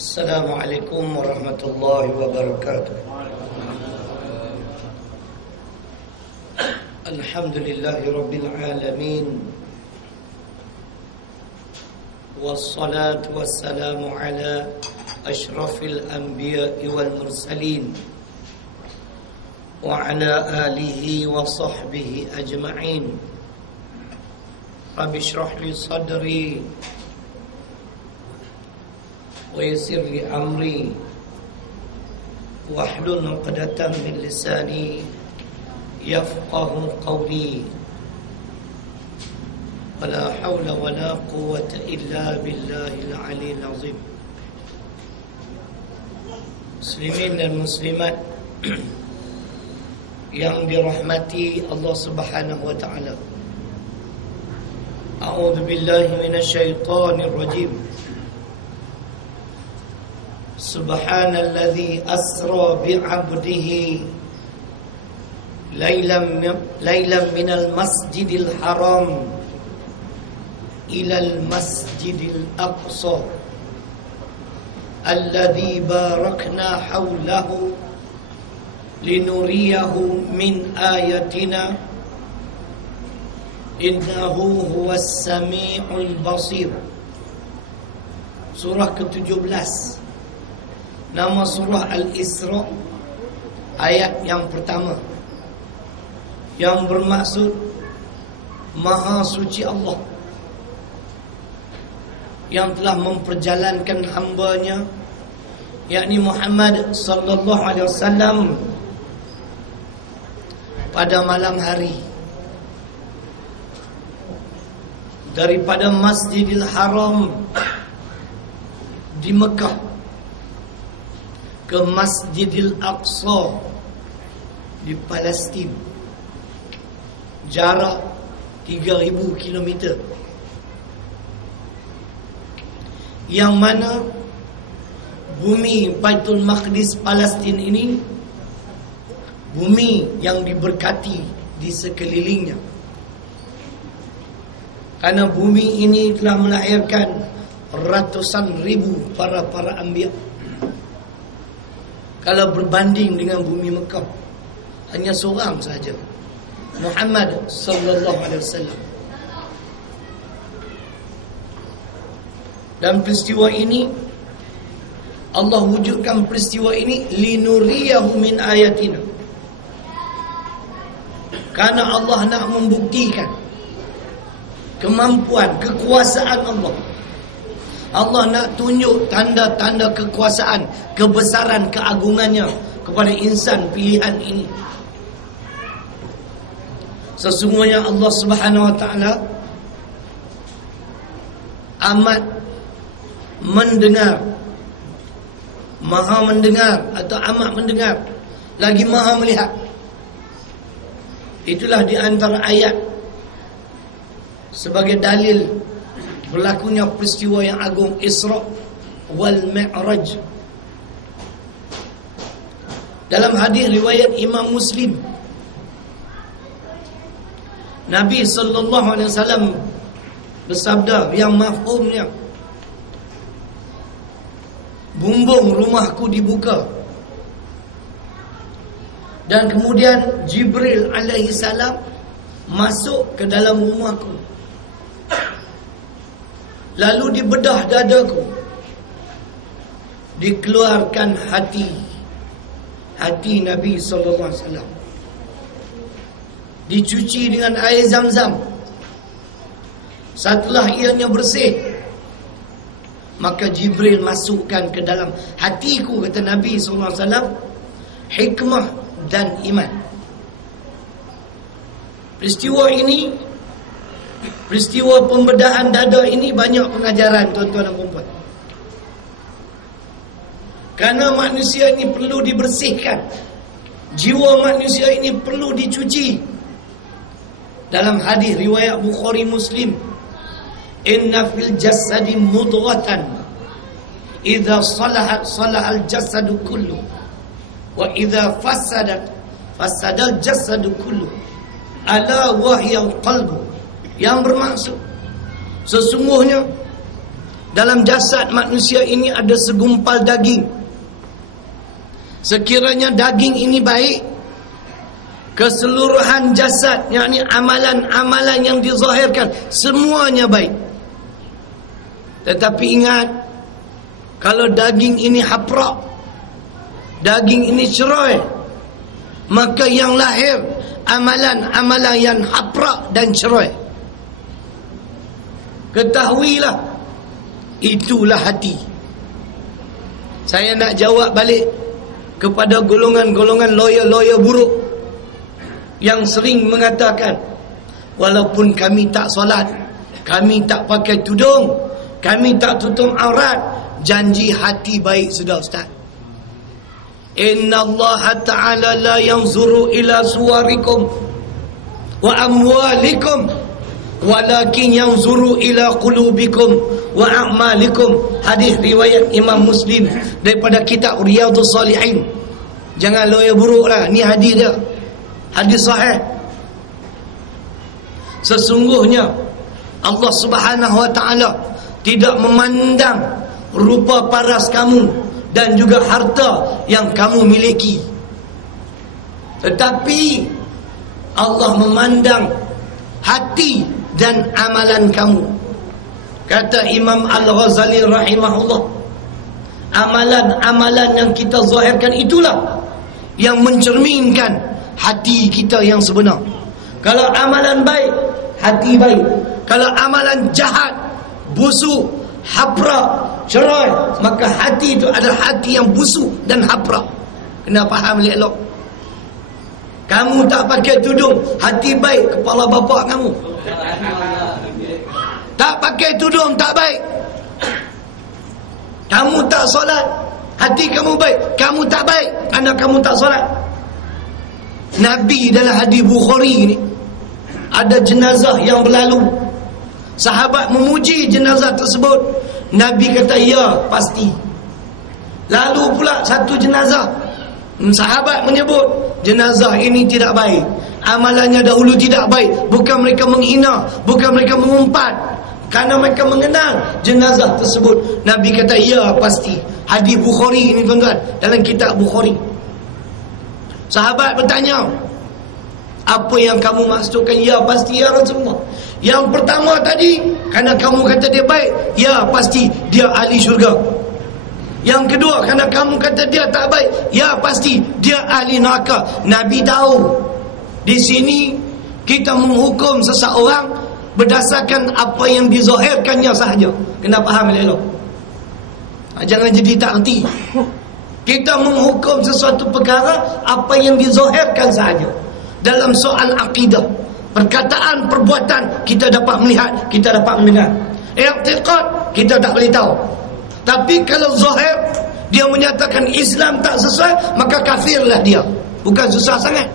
Assalamualaikum warahmatullahi wabarakatuh. Alhamdulillahi rabbil alamin. Wassalatu wassalamu ala ashrafil anbiya'i wal mursalin wa ala alihi wa sahbihi ajma'in. Rabbi shrah li sadri wa yassir li amri wahlul 'uqdatam min lisani yafqahu qawli. Wala hawla wala quwwata illa billahil 'aliyyil 'azim. Muslimin dan muslimat yang dirahmati Allah Subhanahu wa taala. A'udzu billahi minasyaitonir rajim. Subhanalladzi asra bi'abdihi laylan minal masjidil haram ilal masjidil aqsa alladzi barakna hawlahu linuriyahu min ayatina innahu huwas sami'ul basir. Surah ke-17, nama surah Al-Isra, ayat yang pertama, yang bermaksud Maha Suci Allah yang telah memperjalankan hambanya, yakni Muhammad sallallahu alaihi wasallam, pada malam hari daripada Masjidil Haram di Mekah ke Masjidil Aqsa di Palestin, jarak 3000 km, yang mana bumi Baitul Maqdis Palestin ini bumi yang diberkati di sekelilingnya, karena bumi ini telah melahirkan ratusan ribu para anbiya. Kalau berbanding dengan bumi Mekah, hanya seorang saja, Muhammad sallallahu alaihi wasallam. Dan peristiwa ini, Allah wujudkan peristiwa ini linuriyahu min ayatina, karena Allah nak membuktikan kemampuan, kekuasaan Allah. Allah nak tunjuk tanda-tanda kekuasaan, kebesaran, keagungannya kepada insan pilihan ini. Sesungguhnya Allah Subhanahu wa taala amat mendengar, maha mendengar atau amat mendengar, lagi maha melihat. Itulah di antara ayat sebagai dalil berlakunya peristiwa yang agung Isra wal Mi'raj. Dalam hadis riwayat Imam Muslim, Nabi sallallahu alaihi wasallam bersabda yang mafhumnya, bumbung rumahku dibuka dan kemudian Jibril alaihi salam masuk ke dalam rumahku, lalu dibedah dadaku, dikeluarkan hati Nabi sallallahu alaihi wasallam, dicuci dengan air Zam-Zam. Setelah ianya bersih, maka Jibril masukkan ke dalam hatiku, kata Nabi sallallahu alaihi wasallam, hikmah dan iman. Peristiwa ini, peristiwa pembedahan dada ini banyak pengajaran, tuan-tuan dan puan-puan. Karena manusia ini perlu dibersihkan, jiwa manusia ini perlu dicuci. Dalam hadis riwayat Bukhari Muslim, inna fil jasadi mudghatan idza salahat salahal jasadu kullu wa idza fasadat fasadal jasadu kullu ala wahyal qalbu. Yang bermaksud, sesungguhnya dalam jasad manusia ini ada segumpal daging. Sekiranya daging ini baik, keseluruhan jasad, yakni amalan-amalan yang dizahirkan semuanya baik. Tetapi ingat, kalau daging ini haprak, daging ini cerai, maka yang lahir amalan-amalan yang haprak dan cerai. Ketahuilah, itulah hati. Saya nak jawab balik kepada golongan-golongan lawyer-lawyer buruk yang sering mengatakan, walaupun kami tak solat, kami tak pakai tudung, kami tak tutup aurat, janji hati baik sudah Ustaz. Inna Allah Ta'ala la yanzuru ila suwarikum wa amwalikum, walakin yanzuru ila qulubikum wa a'malikum. Hadis riwayat Imam Muslim daripada kitab Riyadhus Salihin. Jangan lawyer buruk lah, ni hadis dia, hadis sahih. Sesungguhnya Allah Subhanahu wa ta'ala tidak memandang rupa paras kamu dan juga harta yang kamu miliki, tetapi Allah memandang hati dan amalan kamu. Kata Imam Al-Ghazali rahimahullah, amalan-amalan yang kita zahirkan itulah yang mencerminkan hati kita yang sebenar. Kalau amalan baik, hati baik. Kalau amalan jahat, busuk, haprak, cerai, maka hati itu adalah hati yang busuk dan haprak. Kena faham elok. Kamu tak pakai tudung, hati baik, kepala bapa kamu. Tak pakai tudung, tak baik. Kamu tak solat, hati kamu baik, kamu tak baik kerana kamu tak solat. Nabi dalam hadis Bukhari ni, ada jenazah yang berlalu, sahabat memuji jenazah tersebut. Nabi kata, ya, pasti. Lalu pula satu jenazah, sahabat menyebut, jenazah ini tidak baik, amalannya dahulu tidak baik. Bukan mereka menghina, bukan mereka mengumpat, kerana mereka mengenal jenazah tersebut. Nabi kata, ya, pasti. Hadis Bukhari ini tuan-tuan, dalam kitab Bukhari. Sahabat bertanya, apa yang kamu maksudkan ya pasti ya Rasulullah? Yang pertama tadi, kerana kamu kata dia baik, ya pasti dia ahli syurga. Yang kedua, kerana kamu kata dia tak baik, ya pasti dia ahli neraka. Nabi tahu di sini kita menghukum seseorang berdasarkan apa yang dizahirkannya sahaja. Kena faham elok. Jangan jadi tak erti. Kita menghukum sesuatu perkara apa yang dizahirkan sahaja. Dalam soal akidah, perkataan, perbuatan, kita dapat melihat, kita dapat mendengar. I'tiqad, kita tak boleh tahu. Tapi kalau zahir, dia menyatakan Islam tak sesuai, maka kafirlah dia. Bukan susah sangat.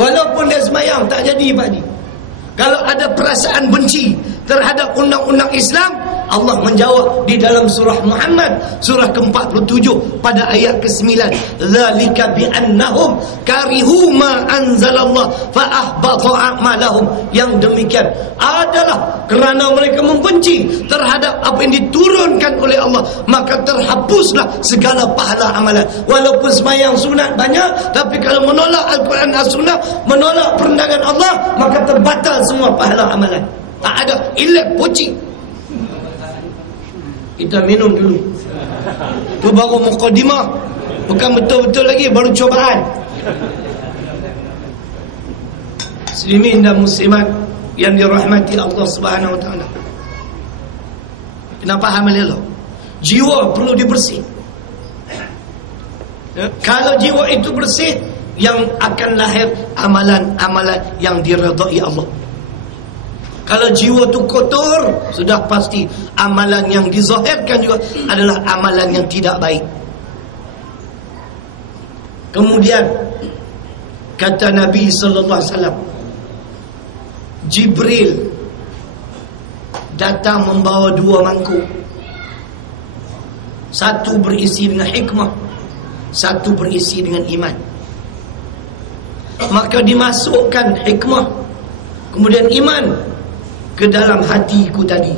Walaupun dia semayang, tak jadi Pak Haji. Kalau ada perasaan benci terhadap undang-undang Islam, Allah menjawab di dalam surah Muhammad, surah ke-47 pada ayat ke-9, zalika bi'annahum karihu ma anzalallah fa ahbata a'malahum. Yang demikian adalah kerana mereka membenci terhadap apa yang diturunkan oleh Allah, maka terhapuslah segala pahala amalan. Walaupun sembahyang sunat banyak, tapi kalau menolak Al-Quran dan Sunnah, menolak perundangan Allah, maka terbatal semua pahala amalan. Tak ada, ilek poci. Kita minum dulu. Itu baru mukadimah, bukan betul-betul lagi, baru cobaan. Muslimin dan muslimat yang dirahmati Allah Subhanahu wa taala, kena faham elok. Jiwa perlu dibersih. Kalau jiwa itu bersih, yang akan lahir amalan-amalan yang diredai Allah. Kalau jiwa tu kotor, sudah pasti amalan yang dizahirkan juga adalah amalan yang tidak baik. Kemudian kata Nabi sallallahu alaihi wasallam, Jibril datang membawa dua mangkuk. Satu berisi dengan hikmah, satu berisi dengan iman. Maka dimasukkan hikmah, kemudian iman ke dalam hatiku tadi.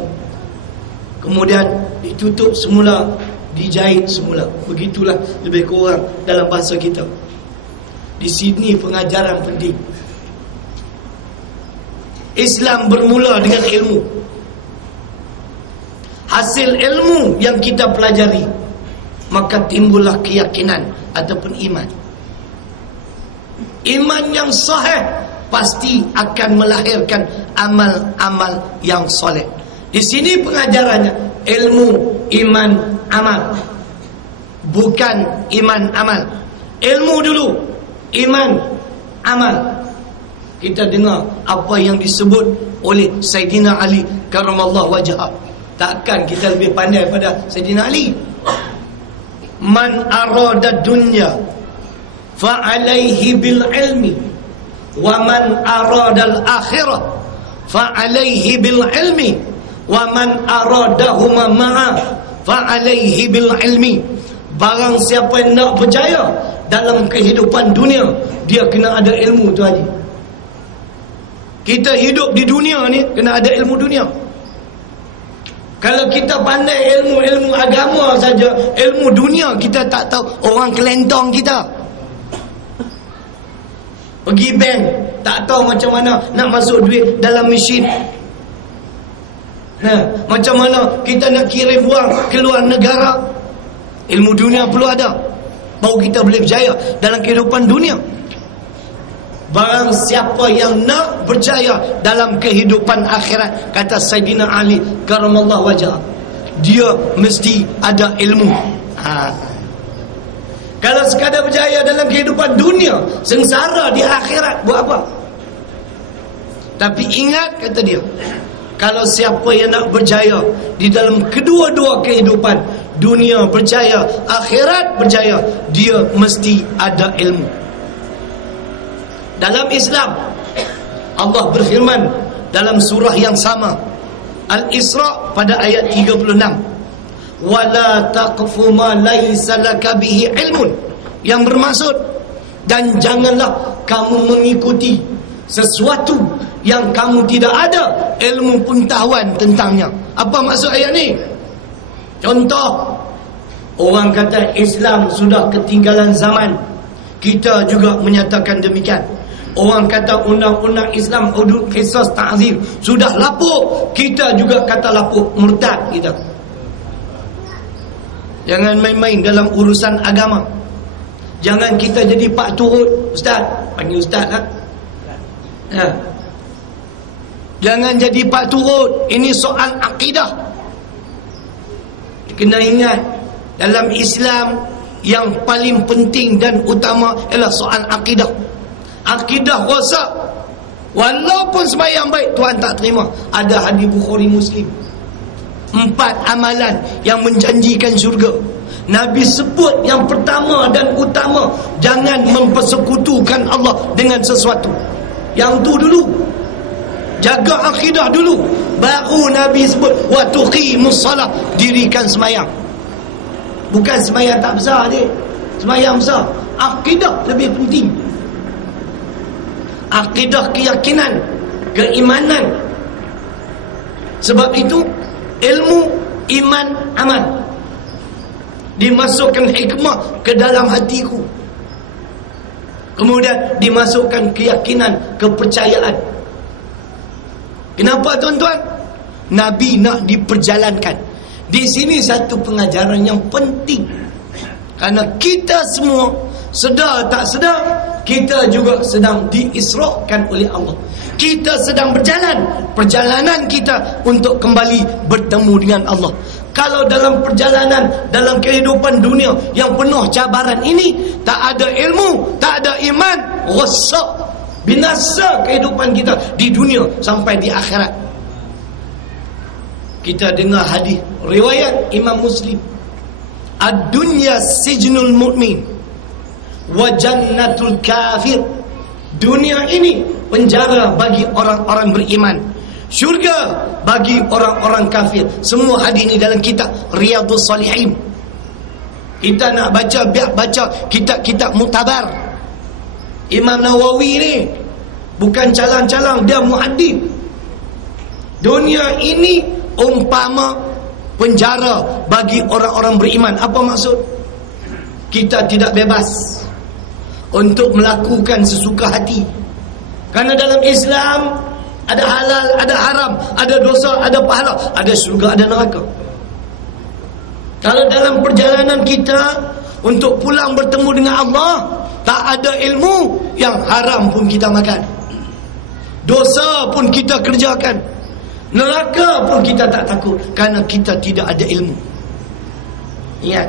kemudian ditutup semula, dijahit semula. Begitulah lebih kurang dalam bahasa kita. Di sini pengajaran penting. Islam bermula dengan ilmu. Hasil ilmu yang kita pelajari, maka timbullah keyakinan ataupun iman. Iman yang sahih pasti akan melahirkan amal-amal yang soleh. Di sini pengajarannya ilmu, iman, amal. Bukan iman, amal. Ilmu dulu, iman, amal. Kita dengar apa yang disebut oleh Sayyidina Ali karamallahu wajhah. Takkan kita lebih pandai pada Sayyidina Ali. Man arada dunya fa alaihi bil ilmi wa man arada al akhirah fa alaihi bil ilmi wa man aradahuma ma'a fa alaihi bil ilmi. Barang siapa yang nak berjaya dalam kehidupan dunia, dia kena ada ilmu tu aja. Kita hidup di dunia ni kena ada ilmu dunia. Kalau kita pandai ilmu agama saja, ilmu dunia kita tak tahu, orang kelentong kita. Pergi bank, tak tahu macam mana nak masuk duit dalam mesin. Macam mana kita nak kirim wang keluar negara. Ilmu dunia perlu ada, baru kita boleh berjaya dalam kehidupan dunia. Barang siapa yang nak berjaya dalam kehidupan akhirat, kata Sayyidina Ali karamallahu wajhah, dia mesti ada ilmu. Kalau sekadar berjaya dalam kehidupan dunia, sengsara di akhirat, buat apa? Tapi ingat, kata dia, kalau siapa yang nak berjaya di dalam kedua-dua kehidupan, dunia berjaya, akhirat berjaya, dia mesti ada ilmu. Dalam Islam, Allah berfirman dalam surah yang sama, Al-Isra pada ayat 36, wala taqfu ma laysa laka bihi ilmun, yang bermaksud, dan janganlah kamu mengikuti sesuatu yang kamu tidak ada ilmu pengetahuan tentangnya. Apa maksud ayat ni? Contoh, orang kata Islam sudah ketinggalan zaman, kita juga menyatakan demikian. Orang kata undang-undang Islam hudud qisas ta'zir sudah lapuk, kita juga kata lapuk, murtad kita. Jangan main-main dalam urusan agama. Jangan kita jadi pak turut, ustaz, panggil ustaz lah. Jangan jadi pak turut. Ini soal akidah. Kena ingat, dalam Islam yang paling penting dan utama ialah soal akidah. Akidah rosak, walaupun sembahyang baik, Tuhan tak terima. Ada hadis Bukhari Muslim, 4 amalan yang menjanjikan syurga. Nabi sebut yang pertama dan utama, jangan mempersekutukan Allah dengan sesuatu. Yang tu dulu, jaga akidah dulu. Baru Nabi sebut wa tuqimus salah, dirikan sembahyang. Bukan sembahyang tak besar je, sembahyang besar. Akidah lebih penting. Akidah, keyakinan, keimanan. Sebab itu ilmu, iman, amal, dimasukkan hikmah ke dalam hatiku, kemudian dimasukkan keyakinan, kepercayaan. Kenapa tuan-tuan? Nabi nak diperjalankan. Di sini satu pengajaran yang penting, kerana kita semua sedar tak sedar, kita juga sedang diisrakan oleh Allah. Kita sedang berjalan, perjalanan kita untuk kembali bertemu dengan Allah. Kalau dalam perjalanan, dalam kehidupan dunia yang penuh cabaran ini, tak ada ilmu, tak ada iman, rosak, binasa kehidupan kita di dunia sampai di akhirat. Kita dengar hadis riwayat Imam Muslim, ad-dunya sijnul mu'min wa jannatul kafir. Dunia ini penjara bagi orang-orang beriman, syurga bagi orang-orang kafir. Semua hadis ini dalam kitab Riyadhus Salihin. Kita nak baca, biar baca kitab-kitab muktabar. Imam Nawawi ni bukan calang-calang, dia muhaddis. Dunia ini umpama penjara bagi orang-orang beriman. Apa maksud? Kita tidak bebas untuk melakukan sesuka hati. Karena dalam Islam ada halal, ada haram, ada dosa, ada pahala, ada syurga, ada neraka. Kalau dalam perjalanan kita untuk pulang bertemu dengan Allah, tak ada ilmu, yang haram pun kita makan, dosa pun kita kerjakan, neraka pun kita tak takut, kerana kita tidak ada ilmu. Ingat.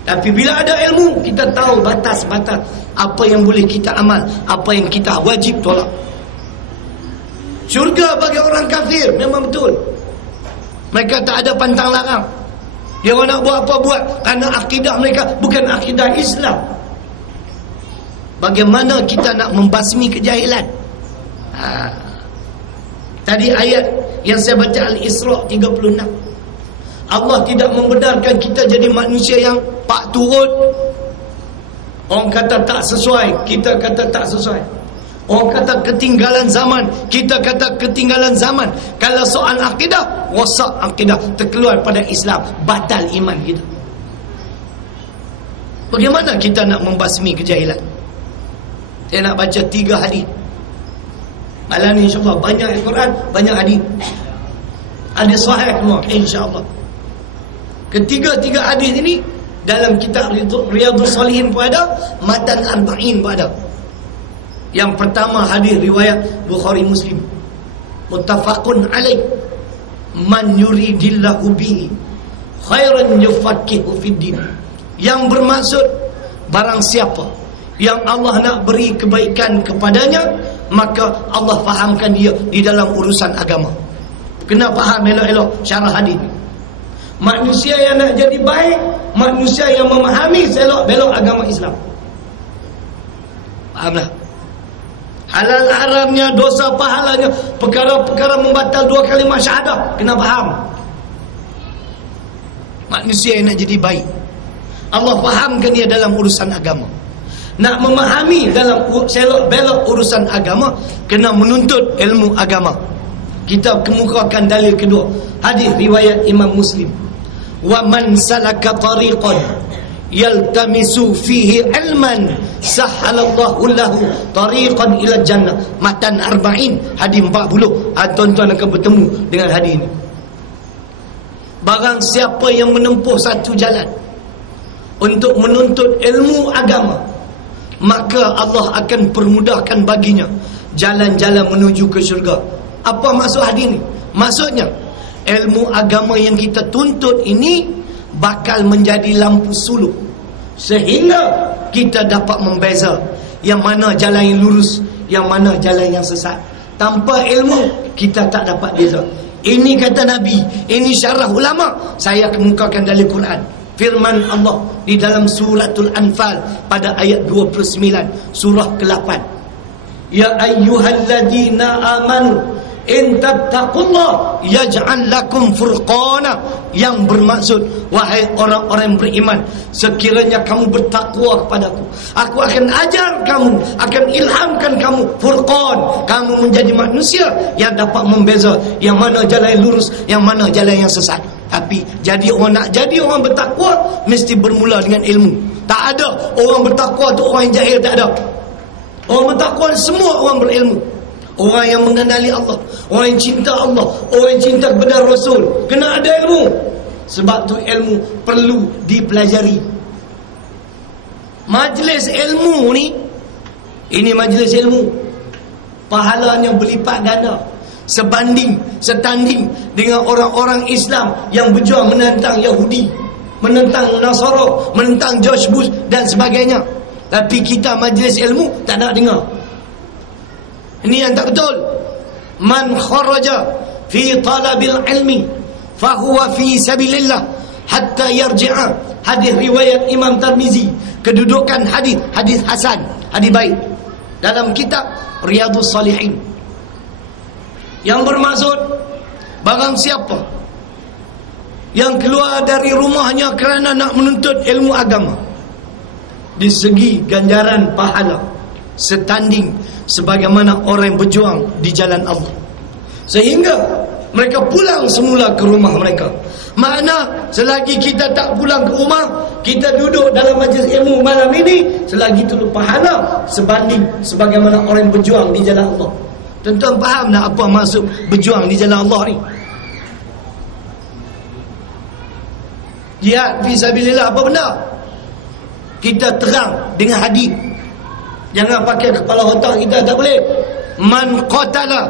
Tapi bila ada ilmu, kita tahu batas-batas apa yang boleh kita amal, apa yang kita wajib tolak. Syurga bagi orang kafir memang betul, mereka tak ada pantang larang. Dia nak buat apa buat, kerana akidah mereka bukan akidah Islam. Bagaimana kita nak membasmi kejahilan? Tadi ayat yang saya baca Al-Isra 36, Allah tidak membenarkan kita jadi manusia yang pak turut. Orang kata tak sesuai, kita kata tak sesuai. Orang kata ketinggalan zaman, kita kata ketinggalan zaman. Kalau soal akidah, rosak akidah, terkeluar pada Islam, batal iman kita. Bagaimana kita nak membasmi kejahilan? Saya nak baca 3 hadis. Malam ni insyaAllah banyak Al-Quran, banyak hadis. Hadis sahih semua, insyaAllah. Ketiga-tiga hadis ini dalam kitab Riyadhus Shalihin pun ada, Matan Arba'in pun ada. Yang pertama hadis riwayat Bukhari Muslim, muttafaqun alaih, man yuridillahu bihi khairan yufaqihu fid din. Yang bermaksud barang siapa yang Allah nak beri kebaikan kepadanya, maka Allah fahamkan dia di dalam urusan agama. Kena faham elok-elok syarah hadis. Manusia yang nak jadi baik, manusia yang memahami selok-belok agama Islam. Fahamlah? Halal haramnya, dosa pahalanya, perkara-perkara membatal 2 kalimah syahadah, kena faham. Manusia yang nak jadi baik, Allah fahamkan dia dalam urusan agama. Nak memahami dalam selok-belok urusan agama, kena menuntut ilmu agama. Kita kemukakan dalil kedua, hadis riwayat Imam Muslim. Wa man salaka tariqan yaltamisu fihi ilman sahhalallahu lahu tariqan ila jannah. Matan Arba'in hadis 40. Tuan-tuan akan bertemu dengan hadis ini. Barang siapa yang menempuh satu jalan untuk menuntut ilmu agama, maka Allah akan permudahkan baginya jalan-jalan menuju ke syurga. Apa maksud hadis ini? Maksudnya ilmu agama yang kita tuntut ini bakal menjadi lampu suluk, sehingga kita dapat membeza yang mana jalan yang lurus, yang mana jalan yang sesat. Tanpa ilmu kita tak dapat beza. Ini kata Nabi, ini syarah ulama. Saya kemukakan dalil Quran, firman Allah di dalam suratul Anfal pada ayat 29, surah ke-8. Ya ayyuhalladzina amanu in tattaqullah yaj'al lakum furqana. Yang bermaksud, wahai orang-orang yang beriman, sekiranya kamu bertakwa kepadaku, aku akan ajar kamu, akan ilhamkan kamu furqan. Kamu menjadi manusia yang dapat membeza yang mana jalan yang lurus, yang mana jalan yang sesat. Tapi jadi orang, nak jadi orang bertakwa mesti bermula dengan ilmu. Tak ada orang bertakwa tu orang yang jahil, tak ada. Orang bertakwa semua orang berilmu, orang yang mengenali Allah, orang yang cinta Allah, orang yang cinta kepada Rasul. Kena ada ilmu. Sebab tu ilmu perlu dipelajari. Majlis ilmu ni, ini majlis ilmu, pahalanya berlipat ganda, setanding dengan orang-orang Islam yang berjuang menentang Yahudi, menentang Nasara, menentang George Bush dan sebagainya. Tapi kita majlis ilmu tak nak dengar. Ini yang tak betul. Man kharaja fi talabil ilmi fahuwa fi sabilillah hatta yarji'a. Hadis riwayat Imam Tirmizi. Kedudukan hadis hasan, hadis baik, dalam kitab Riyadhus Shalihin. Yang bermaksud, barang siapa yang keluar dari rumahnya kerana nak menuntut ilmu agama, di segi ganjaran pahala setanding sebagaimana orang yang berjuang di jalan Allah. Sehingga mereka pulang semula ke rumah mereka. Makna selagi kita tak pulang ke rumah, kita duduk dalam majlis ilmu malam ini, selagi itu pahala sebanding sebagaimana orang berjuang di jalan Allah. Tuan-tuan faham tak apa maksud berjuang di jalan Allah ni? Jihad fi sabilillah apa benda? Kita terang dengan hadis. Jangan pakai kepala otak kita, tak boleh. Man qatala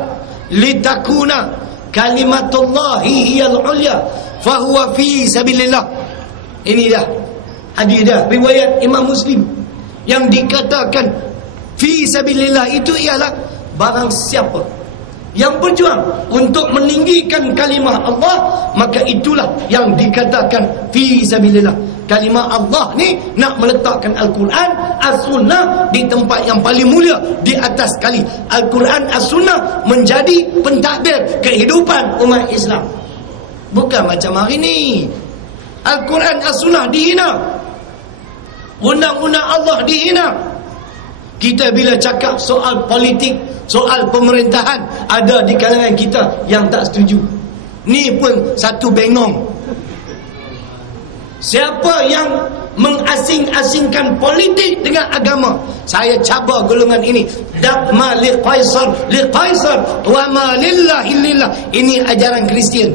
litakuna kalimatullahi hiyal ulya fahuwa fi sabilillah. Ini dah hadis dah, riwayat Imam Muslim, yang dikatakan fi sabilillah itu ialah barang siapa yang berjuang untuk meninggikan kalimah Allah, maka itulah yang dikatakan fi sabilillah. Kalimah Allah ni nak meletakkan Al-Quran, As-Sunnah di tempat yang paling mulia di atas sekali. Al-Quran, As-Sunnah menjadi pentadbir kehidupan umat Islam. Bukan macam hari ni. Al-Quran, As-Sunnah dihina, undang-undang Allah dihina. Kita bila cakap soal politik, soal pemerintahan, ada di kalangan kita yang tak setuju. Ni pun satu bengong. Siapa yang mengasing-asingkan politik dengan agama, saya cabar golongan ini. Da'ma li qaisar wa ma lillahi lillah. Ini ajaran Kristian.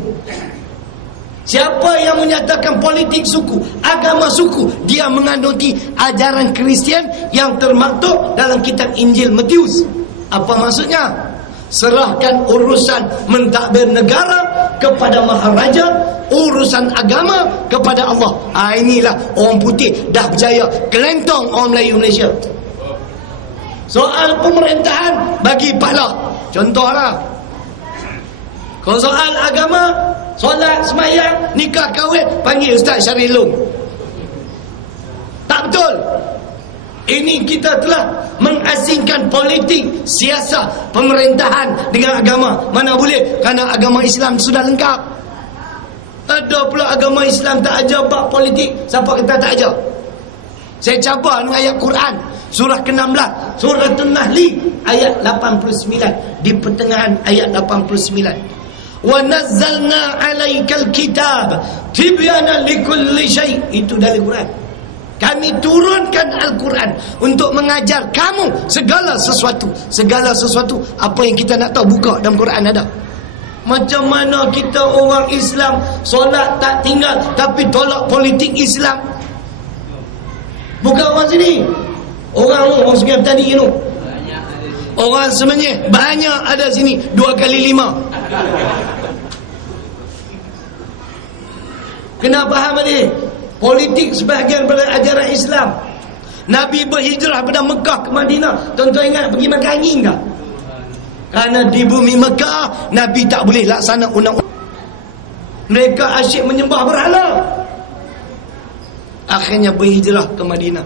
Siapa yang menyatakan politik suku, agama suku, dia menganuti ajaran Kristian yang termaktub dalam kitab Injil Matius. Apa maksudnya? Serahkan urusan mentadbir negara kepada maharaja, urusan agama kepada Allah. Inilah orang putih dah berjaya kelentong orang Melayu Malaysia. Soal pemerintahan bagi pahala. Contohlah, kalau soal agama, solat, semayang, nikah, kahwin, panggil Ustaz Syarilung. Tak betul. Ini kita telah mengasingkan politik, siasat, pemerintahan dengan agama. Mana boleh, kerana agama Islam sudah lengkap. Ada pula agama Islam tak ajar bab politik. Siapa kata tak ajar? Saya cabar dengan ayat Quran, surah ke-16, surah An-Nahli, ayat 89, di pertengahan ayat 89. Wa nazzalna 'alaikal kitab tibyana likulli syai'. Itu dari Quran. Kami turunkan Al-Quran untuk mengajar kamu segala sesuatu. Segala sesuatu. Apa yang kita nak tahu, buka dalam Quran ada. Macam mana kita orang Islam solat tak tinggal tapi tolak politik Islam? Bukan orang sini. Orang Sungai Petani ni. Orang sebenarnya banyak ada sini 2 kali 5. Kena faham ni. Politik sebahagian pada ajaran Islam. Nabi berhijrah pada Mekah ke Madinah. Tuan-tuan ingat pergi makan angin tak? Kerana di bumi Mekah Nabi tak boleh laksana undang-undang. Mereka asyik menyembah berhala. Akhirnya berhijrah ke Madinah.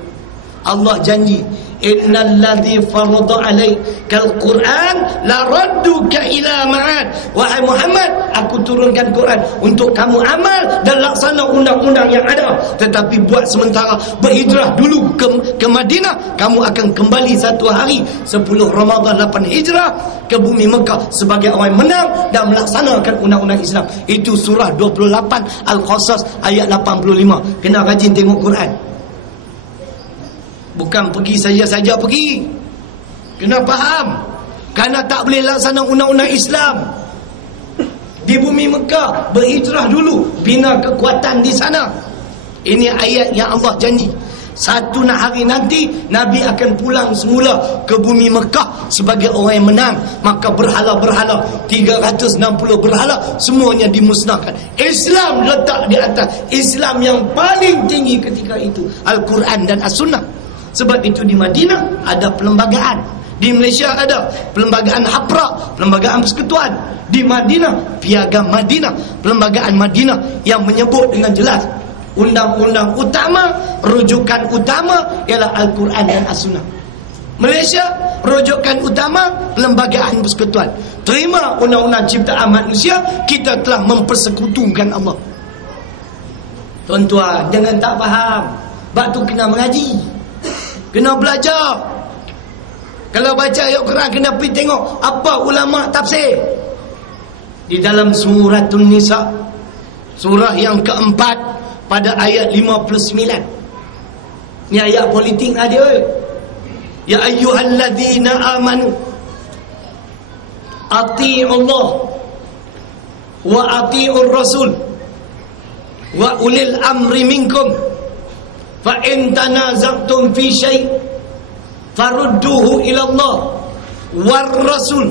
Allah janji, innal ladzi farada alaikal Quran la radduka ila ma'ad. Wahai Muhammad, aku turunkan Quran untuk kamu amal dan laksana undang-undang yang ada. Tetapi buat sementara, berhijrah dulu ke Madinah. Kamu akan kembali satu hari 10 Ramadan 8 Hijrah ke bumi Mekah sebagai orang menang dan melaksanakan undang-undang Islam. Itu surah 28 Al-Qasas ayat 85. Kena rajin tengok Quran. Bukan pergi saja-saja pergi. Kena faham. Kerana tak boleh laksana undang-undang Islam di bumi Mekah, berhijrah dulu, bina kekuatan di sana. Ini ayat yang Allah janji. Satu hari nanti Nabi akan pulang semula ke bumi Mekah sebagai orang yang menang. Maka berhala-berhala, 360 berhala, semuanya dimusnahkan. Islam letak di atas. Islam yang paling tinggi ketika itu Al-Quran dan As-Sunnah. Sebab itu di Madinah ada perlembagaan. Di Malaysia ada perlembagaan Haprak, perlembagaan persekutuan. Di Madinah, Piagam Madinah, perlembagaan Madinah yang menyebut dengan jelas undang-undang utama, rujukan utama ialah Al-Quran dan As-Sunnah. Malaysia, rujukan utama perlembagaan persekutuan. Terima undang-undang ciptaan manusia, kita telah mempersekutukan Allah. Tuan-tuan, jangan tak faham. Sebab tu kena mengaji, kena belajar. Kalau baca ayat Quran, kena pergi tengok apa ulama tafsir. di dalam suratul Nisa, surah yang keempat pada ayat 59. Ni ayat politik lah dia. Ya ayyuhalladzina amanu ati'ullah wa ati'ur rasul wa ulil amri minkum fa in tanaza'tum fi syai' farudduhu ila Allah war rasul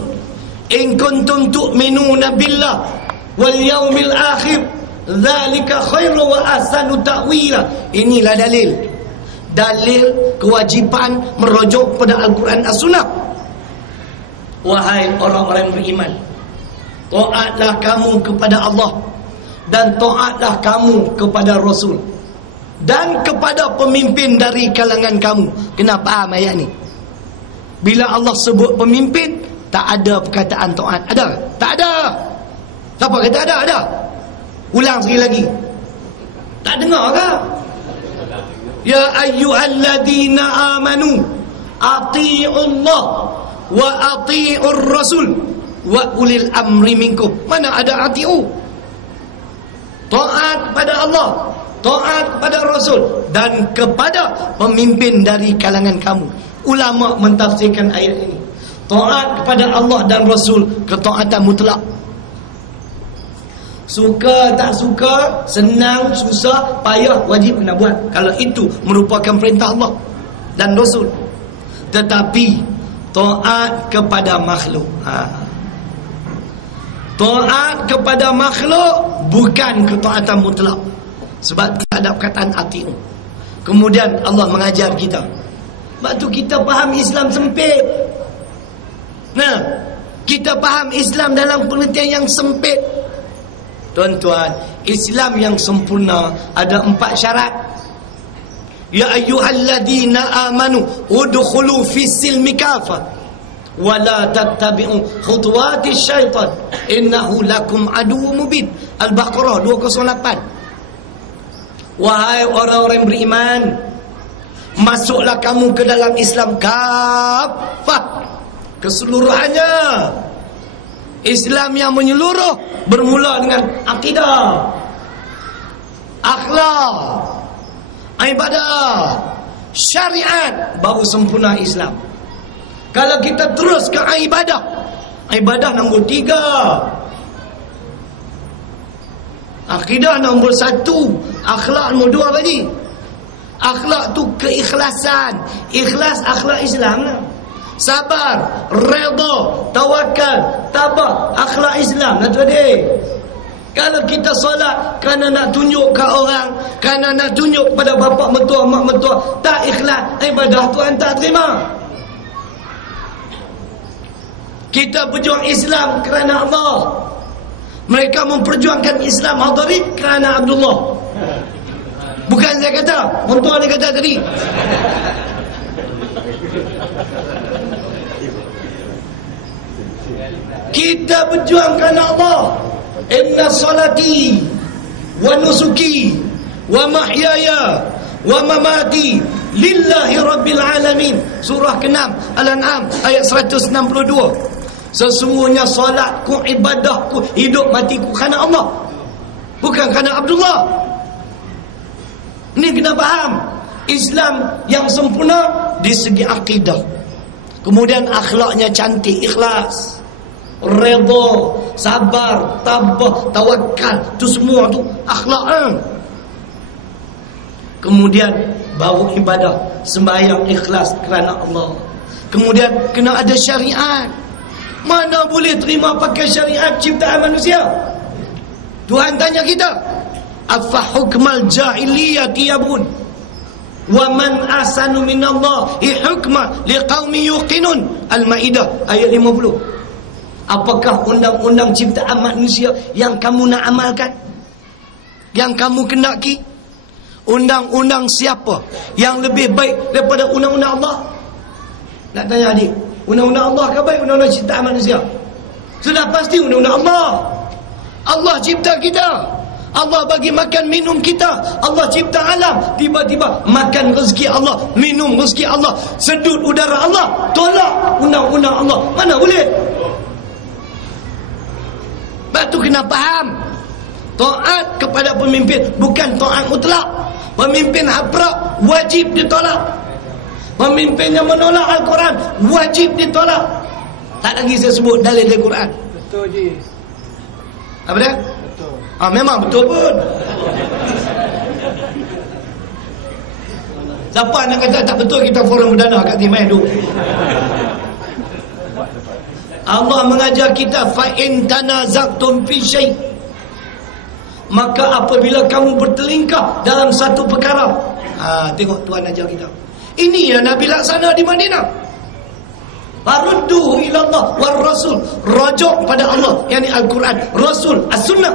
in kuntum tu'minuna billah wal yaumil akhir dzalika khairu wa ahsanu ta'wila. Inilah dalil kewajiban merujuk pada Al-Quran As-Sunnah. Wahai orang-orang beriman, taatlah kamu kepada Allah dan taatlah kamu kepada Rasul dan kepada pemimpin dari kalangan kamu. Kena faham ayat ni. Bila Allah sebut pemimpin, tak ada perkataan taat. Ada? Tak ada. Siapa kata ada? Ada. Ulang sekali lagi. Tak dengar ke? Ya ayyuhalladzina amanu ati'ullah wa ati'ur rasul wa ulil amri minkum. Mana ada ati'u? Taat pada Allah, taat pada Rasul dan kepada pemimpin dari kalangan kamu. Ulama mentafsirkan ayat ini, taat kepada Allah dan Rasul, ketaatan mutlak. Suka tak suka, senang susah payah, wajib kena buat kalau itu merupakan perintah Allah dan Rasul. Tetapi taat kepada makhluk, taat kepada makhluk bukan ketaatan mutlak. Sebab tidak ada perkataan ati'u. Kemudian Allah mengajar kita. Sebab tu kita faham Islam sempit. Nah, kita faham Islam dalam pengertian yang sempit. Tuan-tuan, Islam yang sempurna ada 4 syarat. Ya ayyuhalladzina amanu udkhulu fis-silmi kafah wa la tattabi'u khutuwatis syaitan innahu lakum aduwwum mubin. Al-Baqarah 208. Wahai orang-orang beriman, masuklah kamu ke dalam Islam kafah, keseluruhannya. Islam yang menyeluruh bermula dengan akidah, akhlak, ibadah, syariat, baru sempurna Islam. Kalau kita terus ke ibadah, ibadah nombor 3, akidah nombor 1, akhlak nombor 2 tadi. Akhlak tu keikhlasan, ikhlas akhlak Islam lah. Sabar, redha, tawakal, tabah, akhlak Islam lah tu adik. Kalau kita solat kerana nak tunjuk ke orang, kerana nak tunjuk kepada bapa mertua, mak mertua, tak ikhlas, ibadah Tuhan tak terima. Kita berjuang Islam kerana Allah. Mereka memperjuangkan Islam Hadari kerana Abdullah. Bukan saya kata, mertua dia kata tadi. Kita berjuang kerana Allah. Inna salati wa nusuki wa mahyaya wa mamati lillahi rabbil alamin. Surah ke-6 Al-An'am ayat 162. Sesungguhnya solatku, ibadahku, hidup matiku kerana Allah, bukan kerana Abdullah. Ini kena faham. Islam yang sempurna di segi akidah. Kemudian akhlaknya cantik, ikhlas, redha, sabar, tabah, tawakal, tu semua tu akhlak. Kemudian baru ibadah, sembahyang ikhlas kerana Allah. Kemudian kena ada syariat. Mana boleh terima pakai syariat ciptaan manusia? Tuhan tanya kita, afa hukmal jahiliyati yabun wa man ahsanu minallahi hukma liqaumin yuqinun. Al-Maidah ayat 50. Apakah undang-undang ciptaan manusia yang kamu nak amalkan, yang kamu kendaki? Undang-undang siapa yang lebih baik daripada undang-undang Allah? Nak tanya adik, undang-undang Allah ke baik undang-undang ciptaan manusia? Sudah pasti undang-undang Allah. Allah cipta kita, Allah bagi makan minum kita, Allah cipta alam. Tiba-tiba makan rezeki Allah, minum rezeki Allah, sedut udara Allah, tolak undang-undang Allah. Mana boleh? Sebab tu kena faham, taat kepada pemimpin bukan taat mutlak. Pemimpin haprak wajib ditolak. Pemimpin yang menolak Al-Quran wajib ditolak. Tak lagi saya sebut dalil dari Quran. Betul je. Apa dia? Betul. Memang betul pun. Siapa nak kata tak betul, kita forum perdana kat Timai tu. Allah mengajar kita, fa in tanazaqtum fi syai', maka apabila kamu bertelingkah dalam satu perkara. Tengok Tuhan ajar kita. Ini yang Nabi laksana di Madinah. Faruddu ila Allah war Rasul, rajuk pada Allah, yakni Al-Quran, Rasul, As-Sunnah.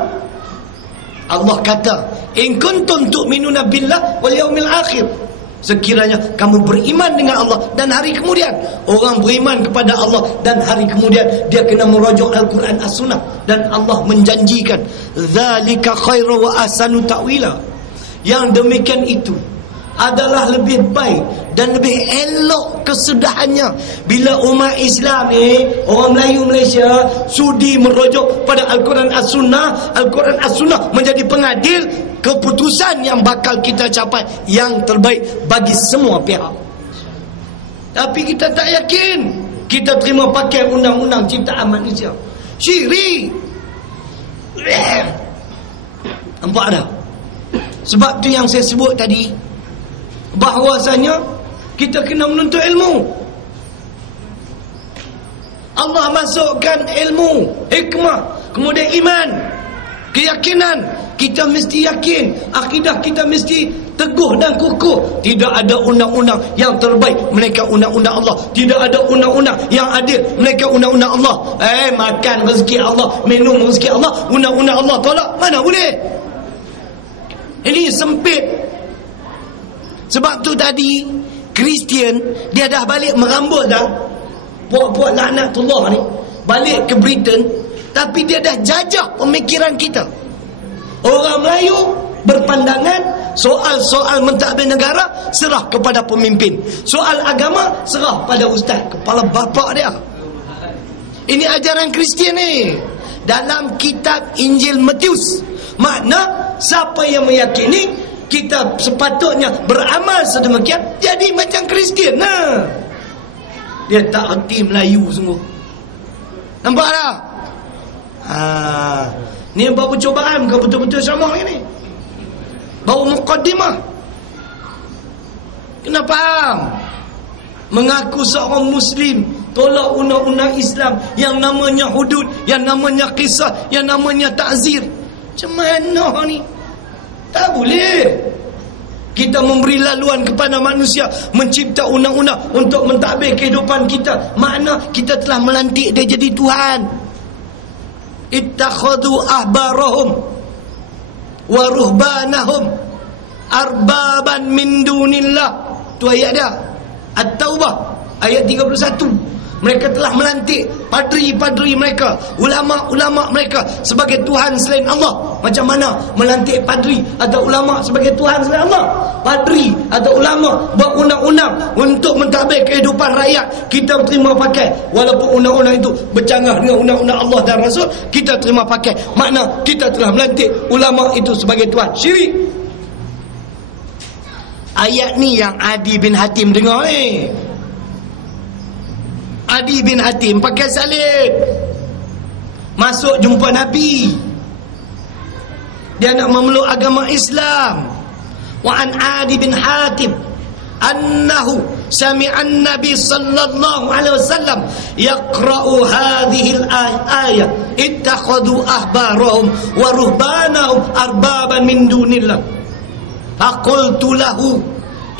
Allah kata, in kuntum tu'minuna billah wal yaumil akhir, sekiranya kamu beriman dengan Allah dan hari kemudian. Orang beriman kepada Allah dan hari kemudian, dia kena merujuk Al-Quran, As-Sunnah. Dan Allah menjanjikan, zalika khairu wa ahsanu ta'wila, yang demikian itu adalah lebih baik dan lebih elok kesudahannya bila umat Islam ni, orang Melayu Malaysia, sudi merujuk pada Al-Quran, As-Sunnah. Al-Quran, As-Sunnah menjadi pengadil keputusan yang bakal kita capai yang terbaik bagi semua pihak. Tapi kita tak yakin. Kita terima pakai undang-undang ciptaan manusia. Syirik. Nampak tak? Sebab tu yang saya sebut tadi, bahawasanya kita kena menuntut ilmu. Allah masukkan ilmu, hikmah, kemudian iman, keyakinan. Kita mesti yakin, akidah kita mesti teguh dan kukuh. Tidak ada undang-undang yang terbaik melainkan undang-undang Allah. Tidak ada undang-undang yang adil melainkan undang-undang Allah. Makan rezeki Allah, minum rezeki Allah, undang-undang Allah tolak, mana boleh? Ini sempit. Sebab tu tadi Kristian dia dah balik merambut dah, puak-puak laknatullah ni balik ke Britain, tapi dia dah jajah pemikiran kita. Orang Melayu berpandangan soal-soal mentadbir negara serah kepada pemimpin, soal agama serah pada ustaz, kepala bapa dia. Ini ajaran Kristian ni dalam kitab Injil Matius. Makna siapa yang meyakini kita sepatutnya beramal sedemikian, jadi macam Kristian. Dia tak erti Melayu sungguh. Nampak tak? Ni baru cubaan, bukan betul-betul sama ni. Baru muqaddimah. Kena faham. Mengaku seorang Muslim, tolak undang-undang Islam yang namanya hudud, yang namanya kisah, yang namanya ta'zir. Macam mana ni? Tak boleh. Kita memberi laluan kepada manusia, mencipta undang-undang untuk mentadbir kehidupan kita. Makna kita telah melantik dia jadi Tuhan. Ittakhadhu ahbarahum wa ruhbanahum arbaban min dunillah. Tu ayat dia, At-Taubah ayat 31. Mereka telah melantik padri-padri mereka, ulama-ulama mereka sebagai Tuhan selain Allah. Macam mana melantik padri atau ulama sebagai Tuhan selain Allah? Padri atau ulama buat undang-undang untuk mentadbir kehidupan rakyat, kita terima pakai. Walaupun undang-undang itu bercanggah dengan undang-undang Allah dan Rasul, kita terima pakai. Makna kita telah melantik ulama itu sebagai Tuhan. Syirik. Ayat ni yang Adi bin Hatim dengar ni. Adi bin Hatim pakai salib, masuk jumpa Nabi. Dia nak memeluk agama Islam. Wa an Adi bin Hatim annahu sami'an Nabi sallallahu alaihi wasallam yaqra'u hadhihi al-ayah ittakhadhu ahbarahum wa ruhbanahum arbaban min dunillah. Faqultu lahu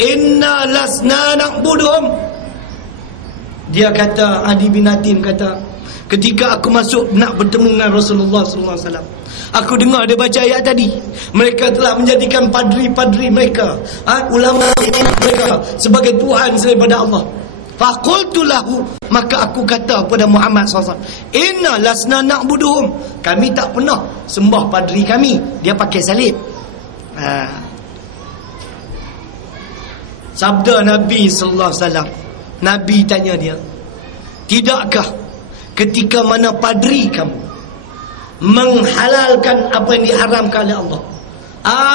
inna lasna na'buduhum. Dia kata, Adi bin Hatim kata, ketika aku masuk nak bertemu dengan Rasulullah sallallahu alaihi wasallam, aku dengar dia baca ayat tadi. Mereka telah menjadikan padri-padri mereka, ulama mereka sebagai Tuhan selain pada Allah. Faqultu lahu, maka aku kata kepada Muhammad sallallahu alaihi wasallam, inna lasna na'buduhum, kami tak pernah sembah padri kami. Dia pakai salib. Sabda Nabi sallallahu alaihi wasallam, Nabi tanya dia, tidakkah ketika mana padri kamu menghalalkan apa yang diharamkan oleh Allah,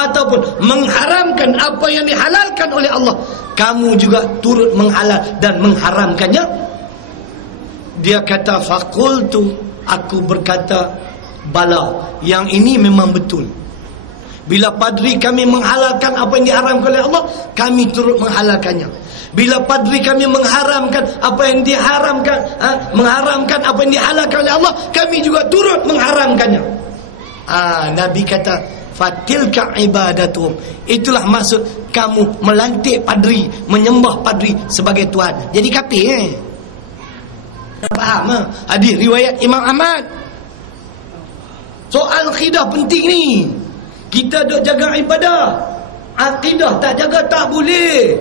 ataupun mengharamkan apa yang dihalalkan oleh Allah, kamu juga turut menghalal dan mengharamkannya. Dia kata, faqultu, aku berkata, bala, yang ini memang betul. Bila padri kami menghalalkan apa yang diharamkan oleh Allah, kami turut menghalalkannya. Bila padri kami mengharamkan apa yang diharamkan, mengharamkan apa yang dihalalkan oleh Allah, kami juga turut mengharamkannya. Nabi kata, fatilka ibadatuhum, itulah maksud kamu melantik padri, menyembah padri sebagai Tuhan. Jadi kafir. Faham? Hadis riwayat Imam Ahmad. Soal akidah penting ni. Kita duk jaga ibadah, akidah tak jaga tak boleh.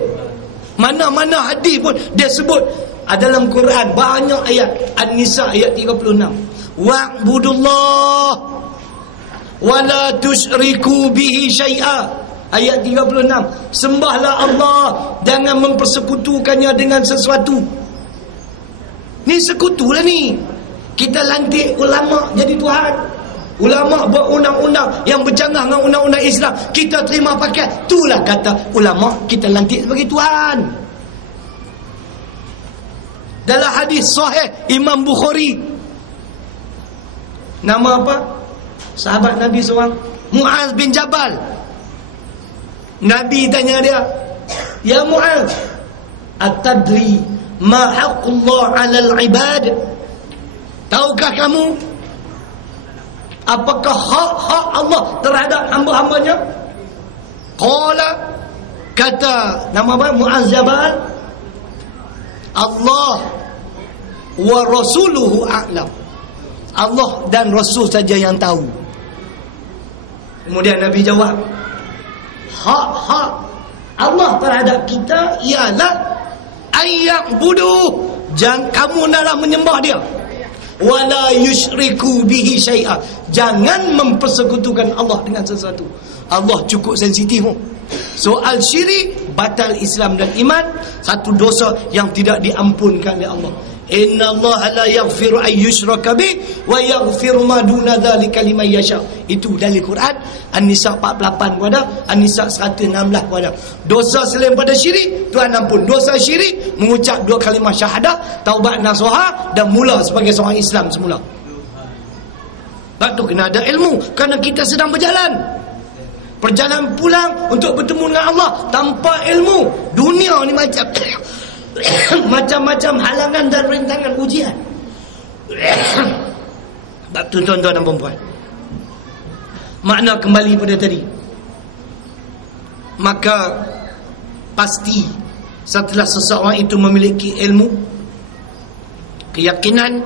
Mana-mana hadis pun dia sebut. Dalam Quran banyak ayat. An-Nisa ayat 36. Wa'budullah wa la tusyriku bihi syai'a. Ayat 36. Sembahlah Allah, jangan mempersekutukannya dengan sesuatu. Ni sekutu lah ni. Kita lantik ulama jadi Tuhan. Ulama buat undang-undang yang bercanggah dengan undang-undang Islam, kita terima pakai. Itulah kata ulama kita lantik sebagai Tuhan. Dalam hadis sahih Imam Bukhari, nama apa? Sahabat Nabi seorang, Muaz bin Jabal. Nabi tanya dia, ya Muaz, atadri ma haqqullah 'alal ibad? Tahukah kamu apakah hak-hak Allah terhadap hamba-hambanya? Qala, kata nama apa? Muaz Jabal, Allah wa rasuluhu a'lam. Allah dan Rasul saja yang tahu. Kemudian Nabi jawab, hak-hak Allah terhadap kita ialah ayya'budu, jangan kamu naklah menyembah dia, wala yusyriku bihi syai'a, jangan mempersekutukan Allah dengan sesuatu. Allah cukup sensitif. Soal syirik, batal Islam dan iman, satu dosa yang tidak diampunkan oleh Allah. Inna Allah la yaghfiru an yushraka bih wa yaghfiru ma duna dzalika liman yasha. Itu dari Quran. An-Nisa 48 pun ada, An-Nisa 116 pun ada. Dosa selain pada syirik Tuhan ampun. Dosa syirik mengucap dua kalimah syahadah, taubat nasuha, dan mula sebagai seorang Islam semula. Sebab tu kena ada ilmu, kerana kita sedang berjalan. Perjalanan pulang untuk bertemu dengan Allah tanpa ilmu, dunia ni macam macam-macam halangan dan rintangan ujian. Sebab tu tuan-tuan dan puan-puan, makna kembali pada tadi, maka pasti setelah seseorang itu memiliki ilmu, keyakinan,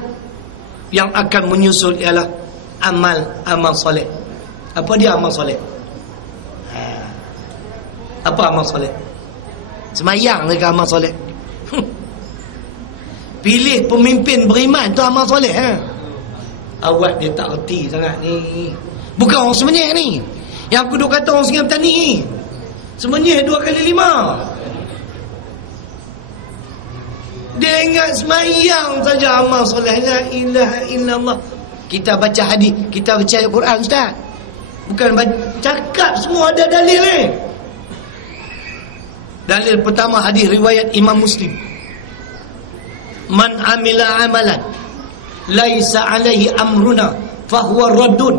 yang akan menyusul ialah amal soleh. Apa dia amal soleh? Apa amal soleh? Semayang ke amal soleh? Pilih pemimpin beriman tu amal soleh. Awak dia tak erti sangat ni. Bukan orang semenyih ni. Yang aku duk kata orang Sungai Petani ni. Semenyih 2 kali 5. Dia ingat semayang saja amal soleh. La ilaha illallah. Kita baca hadis, kita baca Al-Quran, Ustaz. Bukan cakap semua ada dalil ni. Dalil pertama hadis riwayat Imam Muslim. Man amila amalan laisa alaihi amruna fahuwa raddun.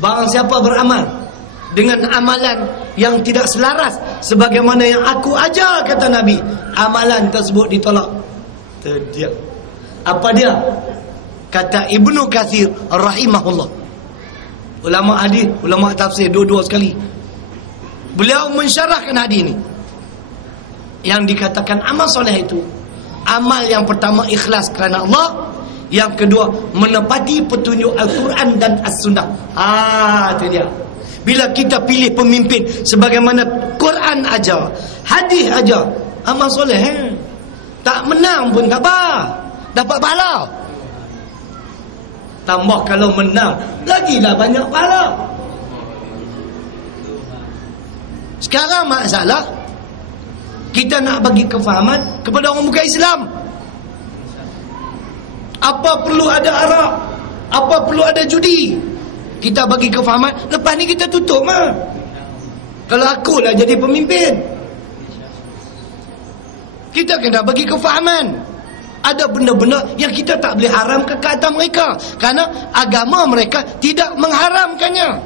Barang siapa beramal dengan amalan yang tidak selaras sebagaimana yang aku ajar, kata Nabi, amalan tersebut ditolak. Dia. Apa dia? Kata Ibnu Katsir rahimahullah. Ulama hadis, ulama tafsir, dua-dua sekali. Beliau mensyarahkan hadis ini. Yang dikatakan amal soleh itu, amal yang pertama ikhlas kerana Allah, yang kedua menepati petunjuk Al-Quran dan As-Sunnah. Itu dia. Bila kita pilih pemimpin sebagaimana Quran aja, hadis aja, amal soleh, tak menang pun tak apa, dapat pahala. Tambah kalau menang, lagilah banyak pahala. Sekarang masalah, kita nak bagi kefahaman kepada orang bukan Islam. Apa perlu ada Arab? Apa perlu ada judi? Kita bagi kefahaman, lepas ni kita tutup mah. Kalau akulah jadi pemimpin, kita kena bagi kefahaman. Ada benda-benda yang kita tak boleh haramkan ke atas mereka, kerana agama mereka tidak mengharamkannya.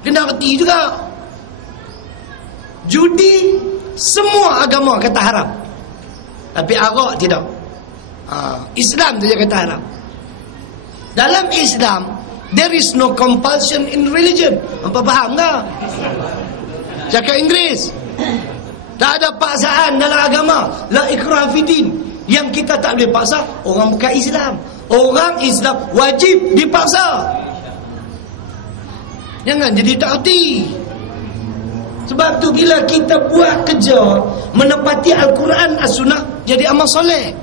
Kena reti juga. Judi semua agama kata haram, tapi arak tidak. Islam saja kata haram. Dalam Islam there is no compulsion in religion. Apa faham tak? Cakap Inggeris. Tak ada paksaan dalam agama. La ikrah fiddin. Yang kita tak boleh paksa orang bukan Islam. Orang Islam wajib dipaksa. Jangan jadi tak erti. Sebab tu bila kita buat kerja menepati Al-Quran As-Sunnah, jadi amal soleh.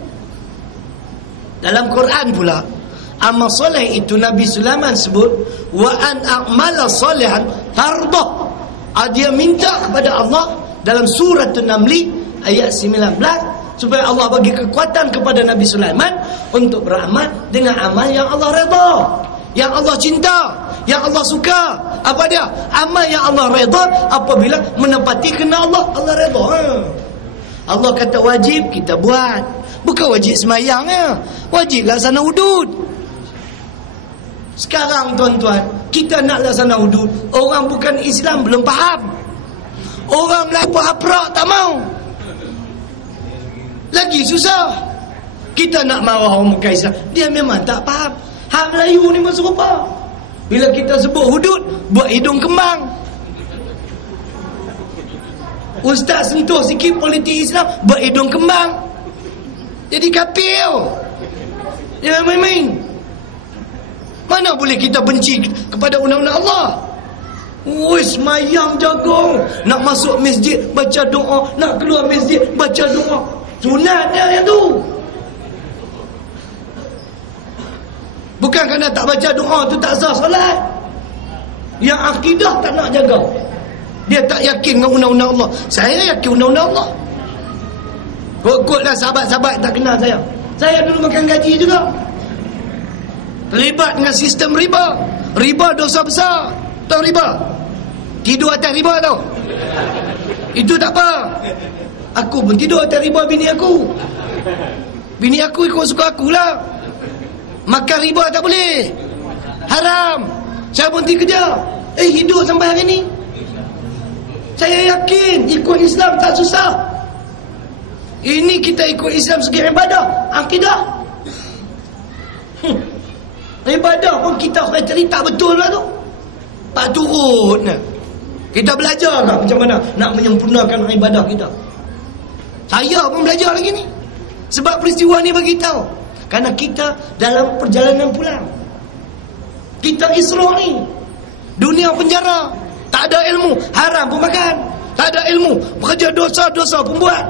Dalam Quran pula, amal soleh itu Nabi Sulaiman sebut, wa an a'mala solehan tardah. Dia minta kepada Allah dalam surah An-Naml ayat 19, supaya Allah bagi kekuatan kepada Nabi Sulaiman untuk beramal dengan amal yang Allah redha, yang Allah cinta, yang Allah suka. Apa dia? Amal yang Allah redha apabila menepati kena Allah redha. Allah kata wajib, kita buat. Bukan wajib semayangnya, wajib laksana hudud. Sekarang tuan-tuan, kita nak laksana hudud, orang bukan Islam belum faham. Orang Melayu haprak tak mau, lagi susah. Kita nak marah orang bukan Islam, dia memang tak faham. Hak Melayu ni pun serupa. Bila kita sebut hudud, buat hidung kembang. Ustaz sentuh sikit politik Islam, buat hidung kembang. Jadi kafir. Jangan main-main. Mana boleh kita benci kepada undang-undang Allah? Semayang jagung, nak masuk masjid baca doa, nak keluar masjid baca doa. Sunatnya yang tu. Bukan kerana tak baca doa tu tak sah solat. Yang akidah tak nak jaga. Dia tak yakin dengan undang-undang Allah. Saya yakin undang-undang Allah. Kok-koklah sahabat-sahabat tak kenal saya. Saya dulu makan gaji juga. Terlibat dengan sistem riba. Riba dosa besar. Tahu riba? Tidur atas riba tau. Itu tak apa. Aku pun tidur atas riba bini aku. Bini aku ikut suka akulah. Makan riba tak boleh, haram. Saya berhenti kerja, hidup sampai hari ni. Saya yakin ikut Islam tak susah. Ini kita ikut Islam segi ibadah, akidah. Ibadah pun kita cerita betul lah tu. Tak turut. Kita belajar lah macam mana nak menyempurnakan ibadah kita. Saya pun belajar lagi ni. Sebab peristiwa ni bagi tahu. Kerana kita dalam perjalanan pulang. Kita Isra ni. Dunia penjara. Tak ada ilmu, haram pun makan. Tak ada ilmu, bekerja dosa-dosa pun buat.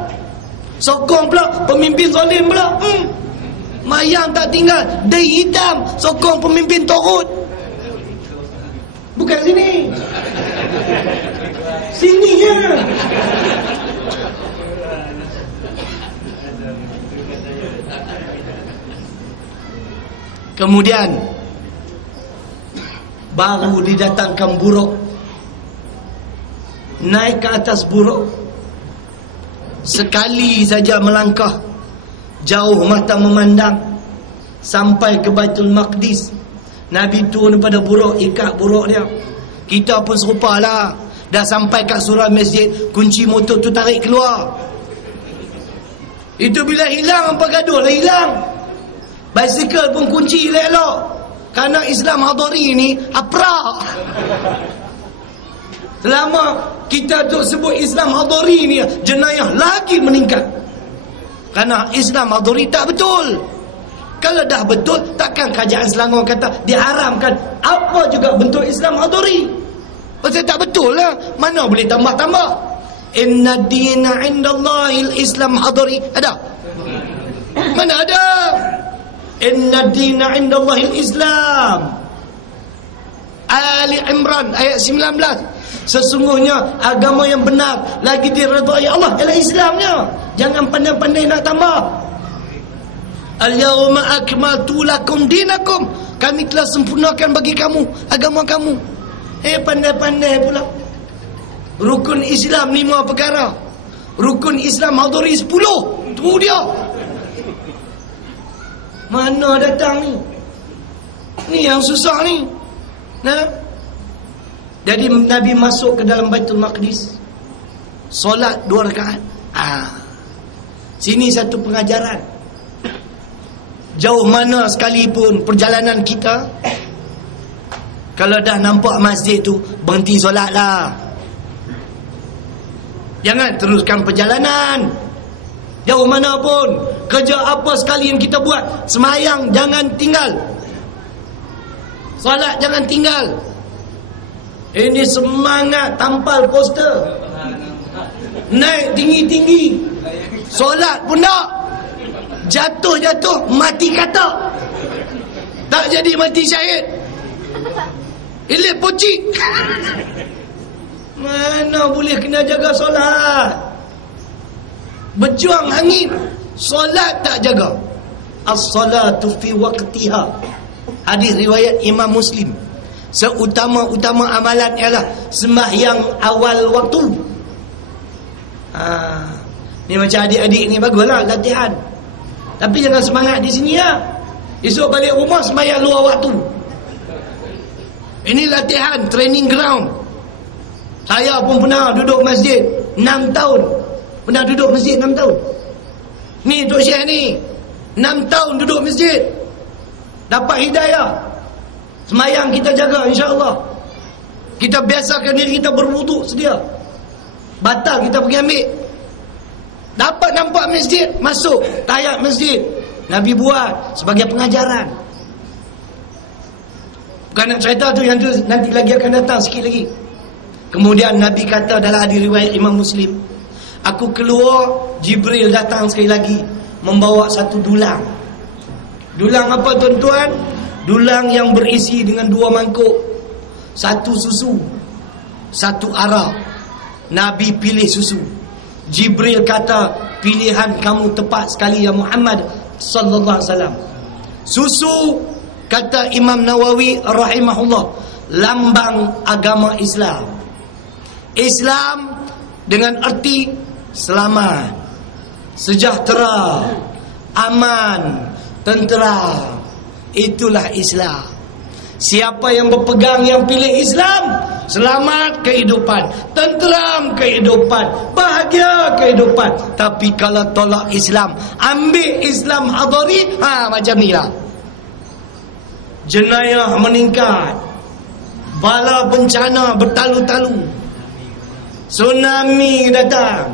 Sokong pula pemimpin zalim pula. Mayang tak tinggal, dai hitam, sokong pemimpin Tagut. Bukan sini. Sini ya. Kemudian baru didatangkan buruk. Naik ke atas buruk, sekali saja melangkah, jauh mata memandang sampai ke Baitul Maqdis. Nabi turun pada buruk, ikat buruk dia. Kita pun serupalah. Dah sampai kat surau masjid, kunci motor tu tarik keluar. Itu bila hilang, apa gaduh lah hilang. Basikal pun kunci elok-elok. Kerana Islam hadari ni aprak. Selama kita tu sebut Islam hadari ni, jenayah lagi meningkat. Kerana Islam hadari tak betul. Kalau dah betul, takkan kerajaan Selangor kata diharamkan apa juga bentuk Islam hadari. Pasal tak betul lah. Mana boleh tambah-tambah. Inna dina indallahil Islam hadari. Ada? Mana ada? Inna dina indallahil Islam. Ali Imran ayat 19. Sesungguhnya agama yang benar lagi diredai Allah ialah Islamnya. Jangan pandai-pandai nak tambah. Al-yawma akmaltu lakum dinakum. Kami telah sempurnakan bagi kamu agama kamu. Pandai-pandai pula. Rukun Islam 5 perkara. Rukun Islam hadari 10. Tu dia. Mana datang ni? Ni yang susah ni. Nah. Jadi Nabi masuk ke dalam Baitul Maqdis, solat 2 rakaat. Sini satu pengajaran. Jauh mana sekalipun perjalanan kita, kalau dah nampak masjid tu, berhenti solat lah. Jangan teruskan perjalanan. Jauh mana pun, kerja apa sekali yang kita buat, semayang jangan tinggal, solat jangan tinggal. Ini semangat tampal poster, naik tinggi-tinggi, solat pun tak, jatuh-jatuh mati kata, tak jadi mati syahid, ilik pocik. Mana boleh kena jaga solat? Berjuang angin, solat tak jaga. As-salatu fi waqtiha. Hadis riwayat Imam Muslim. Seutama-utama amalan ialah sembahyang awal waktu. Ni macam adik-adik ni baguslah latihan. Tapi jangan semangat di sini lah. Esok balik rumah sembahyang luar waktu. Ini latihan, training ground. Saya pun pernah duduk masjid 6 tahun. Pernah duduk masjid 6 tahun. Ni Tok Syekh ni 6 tahun duduk masjid, dapat hidayah. Semayang kita jaga, insya-Allah. Kita biasakan diri kita berwuduk sedia. Batal kita pergi ambil. Dapat nampak masjid, masuk tahiyat masjid. Nabi buat sebagai pengajaran. Bukan nak cerita tu, yang tu nanti lagi akan datang sikit lagi. Kemudian Nabi kata dalam hadis riwayat Imam Muslim, aku keluar, Jibril datang sekali lagi membawa satu dulang. Dulang apa tuan-tuan? Dulang yang berisi dengan 2 mangkuk, 1 susu, 1 arak. Nabi pilih susu. Jibril kata, pilihan kamu tepat sekali ya Muhammad sallallahu alaihi wasallam. Susu, kata Imam Nawawi rahimahullah, lambang agama Islam. Islam dengan erti selamat, sejahtera, aman, tentera. Itulah Islam. Siapa yang berpegang, yang pilih Islam, selamat kehidupan, tenteram kehidupan, bahagia kehidupan. Tapi kalau tolak Islam, ambil Islam hadari, macam ni lah. Jenayah meningkat, bala bencana bertalu-talu, tsunami datang,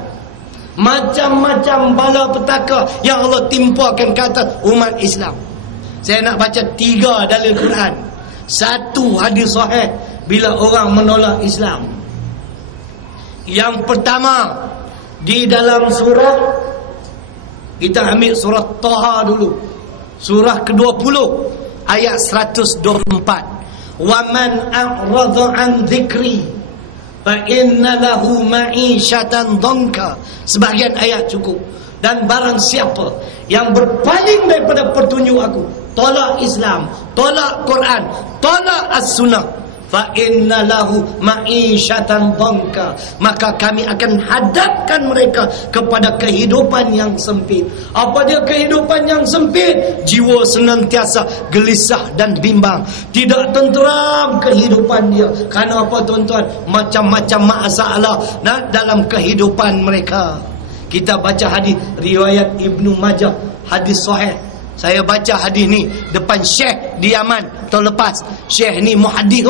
macam-macam bala petaka yang Allah timpakan ke atas umat Islam. Saya nak baca 3 dalil Quran, 1 hadis sahih bila orang menolak Islam. Yang pertama, di dalam surah, kita ambil surah Taha dulu, surah ke-20 ayat 124. Wa man a'radha an dzikri fa inna lahu ma'isyatan dhanka. Sebahagian ayat cukup. Dan barang siapa yang berpaling daripada petunjuk aku, tolak Islam, tolak Quran, tolak as-sunnah, fa inna lahu ma'isyatan dhanka, maka kami akan hadapkan mereka kepada kehidupan yang sempit. Apa dia kehidupan yang sempit? Jiwa senantiasa gelisah dan bimbang, tidak tenteram kehidupan dia. Kerana apa tuan-tuan? Macam-macam masalah dalam kehidupan mereka. Kita baca hadis riwayat Ibnu Majah, hadis sahih. Saya baca hadis ni depan Syekh di Yaman tahun lepas. Syekh ni muhaddis,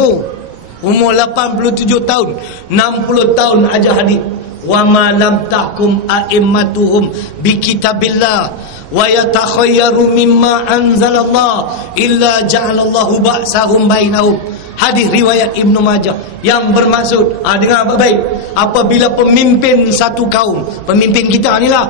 umur 87 tahun, 60 tahun ajar hadis. Wa ma lam tahkum a'immatuhum bi kitabillah wa yatakhayyaru mimma anzalallah illa ja'alallahu ba'sahum bainahum. Hadis riwayat Ibnu Majah yang bermaksud, dengar baik-baik, apabila pemimpin satu kaum, pemimpin kita ni lah,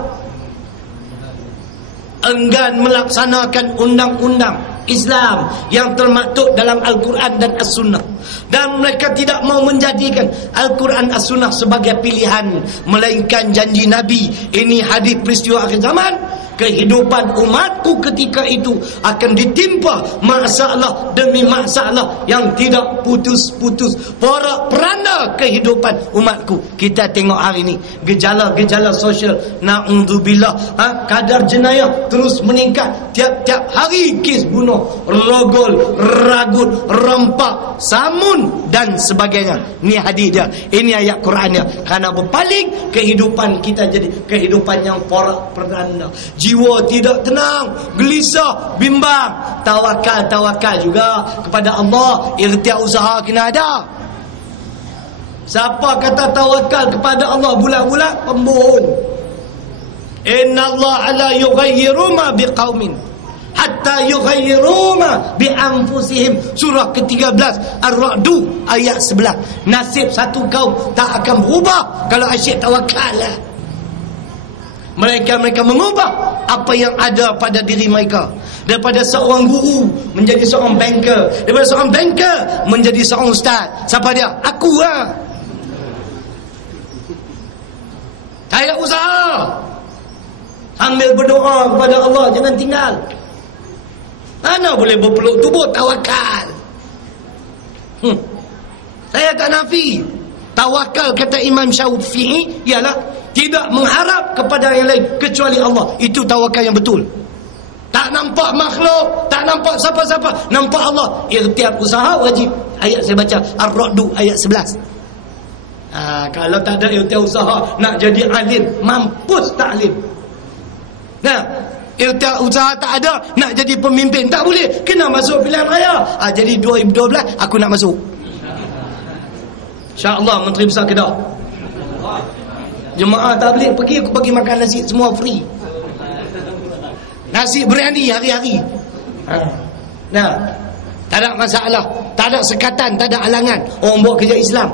enggan melaksanakan undang-undang Islam yang termaktub dalam Al-Quran dan As-Sunnah, dan mereka tidak mau menjadikan Al-Quran As-Sunnah sebagai pilihan melainkan janji Nabi, ini hadis peristiwa akhir zaman, kehidupan umatku ketika itu akan ditimpa masalah demi masalah yang tidak putus-putus, porak-poranda kehidupan umatku. Kita tengok hari ini gejala-gejala sosial, na'udzubillah, kadar jenayah terus meningkat. Tiap-tiap hari kes bunuh, rogol, ragut, rempak, samun dan sebagainya. Ini hadis dia, ini ayat Quran dia. Kerana berpaling, kehidupan kita jadi kehidupan yang porak-poranda. Jiwa tidak tenang, gelisah, bimbang. Tawakal juga kepada Allah. Ikhtiar usaha kena ada. Siapa kata tawakal kepada Allah bulat-bulat, pembohong. Inna Allah la yughayyiru ma biqaumin hatta yughayyiru ma bi anfusihim. Surah ke-13 Ar-Ra'd ayat 11. Nasib satu kaum tak akan berubah kalau asyik tawakal lah. Mereka mengubah apa yang ada pada diri mereka. Daripada seorang guru menjadi seorang banker, daripada seorang banker menjadi seorang ustaz. Siapa dia? Aku lah. Saya usaha sambil berdoa kepada Allah, jangan tinggal. Mana boleh berpeluk tubuh tawakal. Saya tak nafi. Tawakal kata Imam Syafi'i ialah tidak mengharap kepada yang lain kecuali Allah. Itu tawakal yang betul. Tak nampak makhluk, tak nampak siapa-siapa, nampak Allah. Ikhtiar usaha wajib. Ayat saya baca Ar-Ra'd ayat 11. Kalau tak ada ikhtiar usaha nak jadi alim, mampus tak alim. Nah, ikhtiar usaha tak ada nak jadi pemimpin, tak boleh, kena masuk pilihan raya. Jadi 2012 aku nak masuk, insya-Allah Menteri Besar Kedah. Jemaah tabligh pergi, aku bagi makan nasi semua free. Nasi biryani hari-hari. Nah, tak ada masalah, tak ada sekatan, tak ada alangan. Orang buat kerja Islam,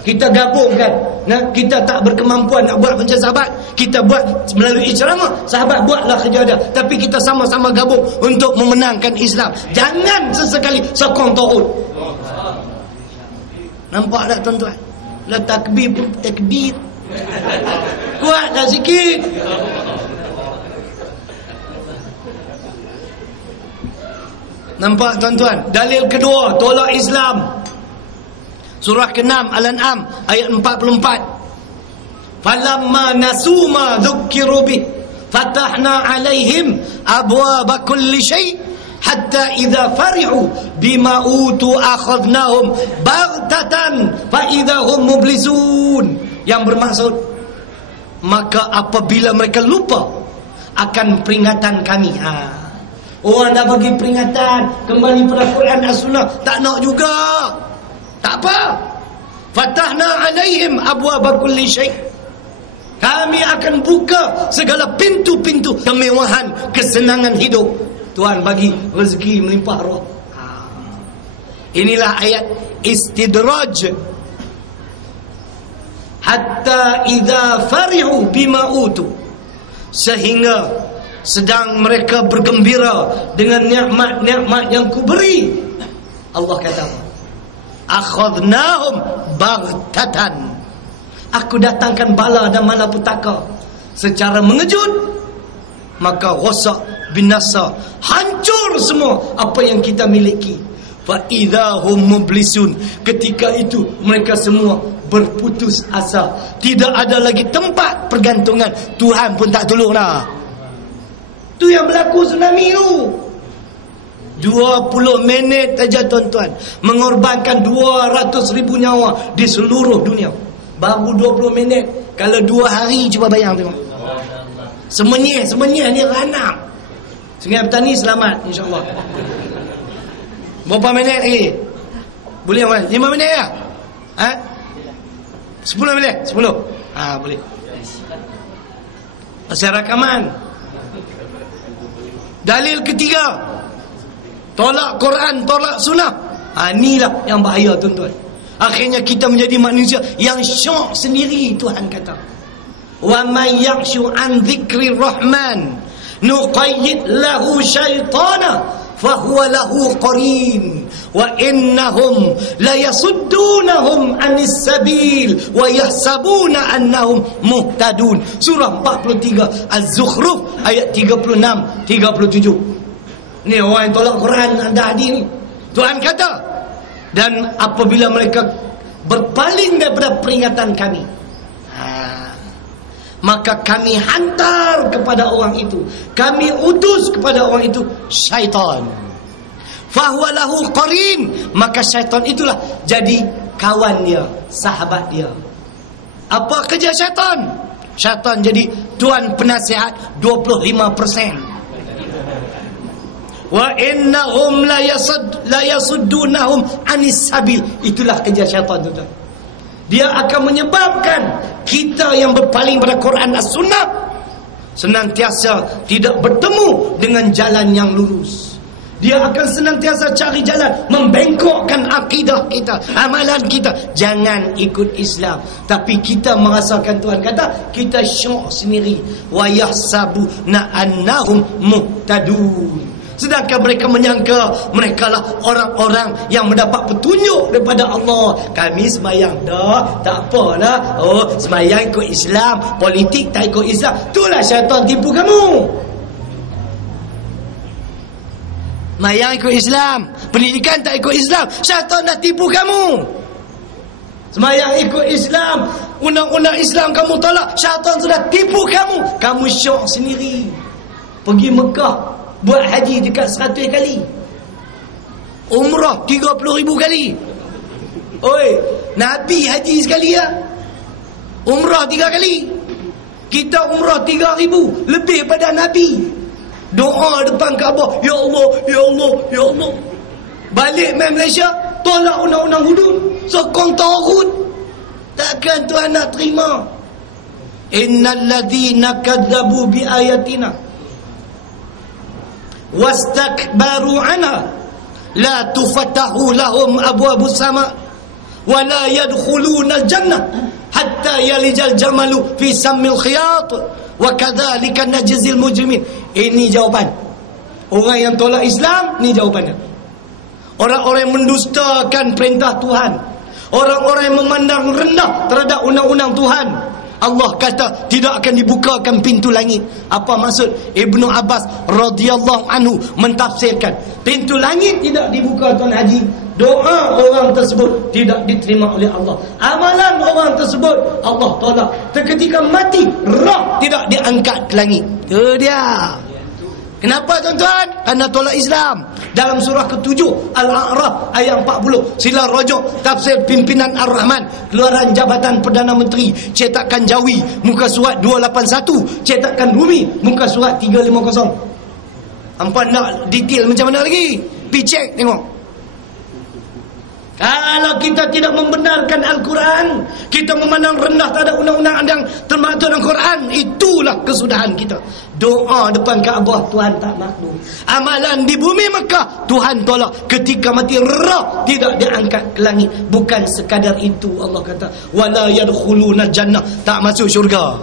kita gabungkan. Nah, kita tak berkemampuan nak buat macam sahabat, kita buat melalui ceramah. Sahabat buatlah kerja dia, tapi kita sama-sama gabung untuk memenangkan Islam. Jangan sesekali sokong taut. Nampak tak tuan-tuan? La takbir pun takbir. Kuatlah sikit. Nampak tuan-tuan? Dalil kedua tolak Islam. Surah ke-6 Al-An'am ayat 44. Falamma nasu ma dzukkiru bih fatahna 'alaihim abwaaba kulli syai' hatta idza farihu bima utu akhadnahum baghtatan fa idza hum mublisun. Yang bermaksud, maka apabila mereka lupa akan peringatan kami. Orang dah bagi peringatan kembali pada Quran dan Sunnah, tak nak juga. Tak apa. Fatahna 'alaihim abwaaba kulli syai'. Kami akan buka segala pintu-pintu kemewahan, kesenangan hidup. Tuhan bagi rezeki melimpah roh. Inilah ayat istidraj. Hatta idza farihu bima utu, sehingga sedang mereka bergembira dengan nikmat-nikmat yang kuberi, Allah kata, akhadnahum baghtatan, aku datangkan bala dan malapetaka secara mengejut, maka rosak, binasa, hancur semua apa yang kita miliki. Fa idahum mublisun, ketika itu mereka semua berputus asa, tidak ada lagi tempat pergantungan. Tuhan pun tak tolong dah. Tu yang berlaku tsunami tu. 20 minit saja tuan-tuan mengorbankan 200,000 nyawa di seluruh dunia. Baru 20 minit. Kalau 2 hari cuba bayang tengok. Semenyih ni ranam. Sungai Petani selamat insya-Allah. Berapa minit lagi? Boleh kan? 5 minit ya? 10 minit? 10? Boleh. Masih rakaman. Dalil ketiga, tolak Quran, tolak sunnah. Inilah yang bahaya tuan-tuan. Akhirnya kita menjadi manusia yang syok sendiri. Tuhan kata, wa man yakshu an dzikrir rahman nuqayyid lahu syaitana fahuwa lahu qarin wa innahum la yasuddunahum anis sabil wa yahsabuna annahum muhtadun. Surah 43 Az-Zukhruf ayat 36 37. Ni orang yang tolak Quran anda hadir ni. Tuhan kata, dan apabila mereka berpaling daripada peringatan kami, maka kami hantar kepada orang itu, kami utus kepada orang itu syaitan. Fahuwa lahu qarin, maka syaitan itulah jadi kawan dia, sahabat dia. Apa kerja syaitan? Syaitan jadi tuan penasihat 25%. Wa innahum la yasuddunahum anis sabil. Itulah kerja syaitan tu. Dia akan menyebabkan kita yang berpaling pada Quran dan Sunnah senantiasa tidak bertemu dengan jalan yang lurus. Dia akan senantiasa cari jalan membengkokkan akidah kita, amalan kita. Jangan ikut Islam, tapi kita merasakan Tuhan kata kita syok sendiri. Wa yahsabuna annahum muhtadun. Sedangkan mereka menyangka mereka lah orang-orang yang mendapat petunjuk daripada Allah. Kami sembahyang dah, tak apalah. Oh, sembahyang ikut Islam, politik tak ikut Islam. Itulah syaitan tipu kamu. Sembahyang ikut Islam, pendidikan tak ikut Islam, syaitan dah tipu kamu. Sembahyang ikut Islam, undang-undang Islam kamu tolak, syaitan sudah tipu kamu. Kamu syok sendiri. Pergi Mekah, buat haji dekat 100 kali, umrah 30,000 kali. Oi, Nabi haji sekali ya, umrah 3 kali. Kita umrah 3,000 lebih pada Nabi. Doa depan Kaabah, ya Allah, ya Allah, ya Allah. Balik main Malaysia, tolak undang-undang hudud, sokong taghut. Takkan Tuhan nak terima? Innal ladzina kadzabu bi ayatina wastakbaru anha la tufattahu lahum abwabus sama wa la yadkhuluna al-jannah hatta yalijal jamalu fi sammil khiyat wa kadzalika najzil mujrimin. Ini jawapan orang yang tolak Islam. Ni jawapannya. Orang-orang yang mendustakan perintah Tuhan, orang-orang yang memandang rendah terhadap undang-undang Tuhan, Allah kata tidak akan dibukakan pintu langit. Apa maksud? Ibnu Abbas radhiyallahu anhu mentafsirkan, pintu langit tidak dibuka tuan haji, doa orang tersebut tidak diterima oleh Allah, amalan orang tersebut Allah tolak, ketika mati roh tidak diangkat ke langit. Itu dia. Kenapa tuan-tuan? Kerana tolak Islam. Dalam surah ke-7 Al-A'raf ayat 40, sila rujuk tafsir pimpinan Ar-Rahman, keluaran Jabatan Perdana Menteri, cetakan Jawi, muka surat 281, cetakan Rumi, muka surat 350. Hampa nak detail macam mana lagi? Pergi cek tengok. Kalau kita tidak membenarkan Al-Quran, kita memandang rendah terhadap undang-undang yang termaktub dalam Quran, itulah kesudahan kita. Doa depan Kaabah Tuhan tak makbul. Amalan di bumi Mekah Tuhan tolak, ketika mati roh tidak diangkat ke langit. Bukan sekadar itu, Allah kata wala yadkhuluna jannah, tak masuk syurga.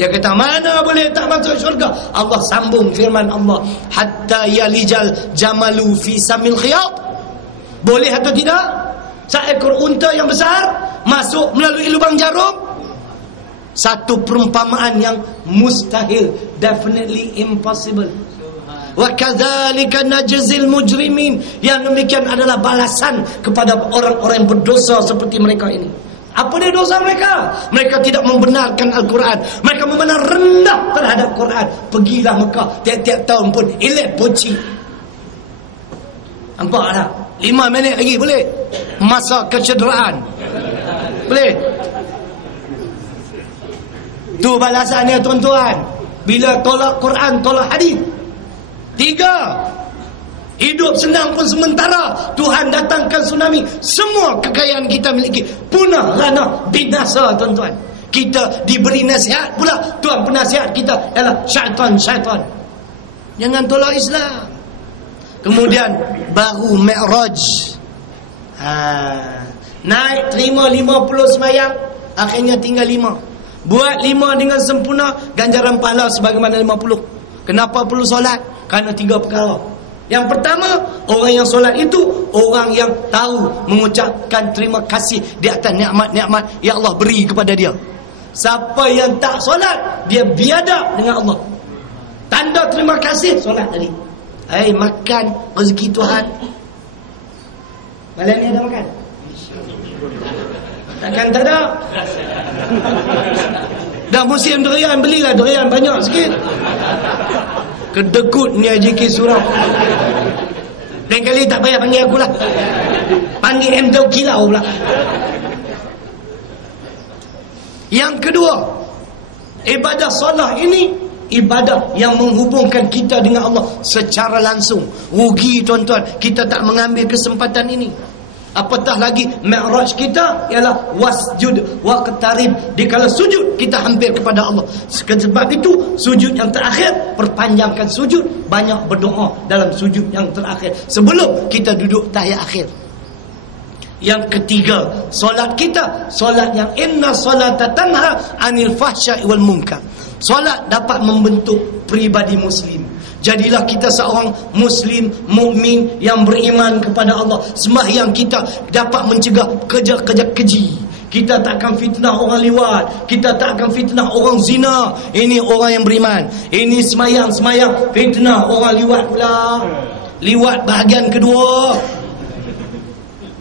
Dia kata mana boleh tak masuk syurga? Allah sambung firman Allah, hatta yalijal jamalu fi samil khiyat. Boleh atau tidak seekor unta yang besar masuk melalui lubang jarum? Satu perumpamaan yang mustahil, definitely impossible. Wa kadzalika najzil mujrimin. Yang demikian adalah balasan kepada orang-orang yang berdosa seperti mereka ini. Apa dia dosa mereka? Mereka tidak membenarkan Al-Quran, mereka memandang rendah terhadap Quran. Pergilah Mekah, tiap-tiap tahun pun elek poci. Nampak tak? 5 minit lagi boleh? Masa kecederaan boleh? Tu balasannya tuan-tuan bila tolak Quran, tolak hadis. 3, hidup senang pun sementara. Tuhan datangkan tsunami, semua kekayaan kita miliki punah rana binasa tuan-tuan. Kita diberi nasihat pula, Tuhan penasihat kita ialah syaitan. Jangan tolak Islam. Kemudian baru Mi'raj, naik terima 50 semayang, akhirnya tinggal 5. Buat 5 dengan sempurna, ganjaran pahala sebagaimana 50. Kenapa perlu solat? Kerana 3 perkara. Yang pertama, orang yang solat itu orang yang tahu mengucapkan terima kasih di atas nikmat-nikmat yang Allah beri kepada dia. Siapa yang tak solat, dia biadab dengan Allah. Tanda terima kasih solat tadi. Makan rezeki Tuhan. Malam ni ada makan? Takkan tak ada. Dah musim durian, belilah durian banyak sikit. Kedekut ni AJK Surau. Lain kali tak payah panggil aku lah. Panggil M Tau Kilau pula. Yang kedua, ibadah solat ini ibadah yang menghubungkan kita dengan Allah secara langsung. Rugi tuan-tuan, kita tak mengambil kesempatan ini. Apatah lagi mi'raj kita ialah wasjud waqtarib. Dikala sujud kita hampir kepada Allah. Sebab itu sujud yang terakhir perpanjangkan sujud, banyak berdoa dalam sujud yang terakhir sebelum kita duduk tahiyat akhir. Yang ketiga, solat kita, solat yang inna solata tanha anil fahsya'i wal munkar. Solat dapat membentuk pribadi muslim. Jadilah kita seorang muslim mukmin yang beriman kepada Allah. Sembahyang kita dapat mencegah kerja-kerja keji. Kita tak akan fitnah orang liwat, kita tak akan fitnah orang zina. Ini orang yang beriman. Ini sembahyang fitnah orang liwat pula. Liwat bahagian kedua.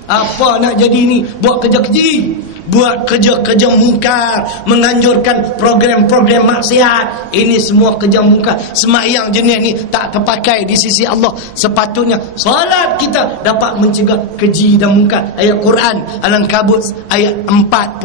Apa nak jadi ni? Buat kerja keji, buat kerja-kerja mungkar, menganjurkan program-program maksiat. Ini semua kerja mungkar. Sembahyang jenis ni tak terpakai di sisi Allah. Sepatutnya solat kita dapat mencegah keji dan mungkar. Ayat Quran Al-Ankabut ayat 45.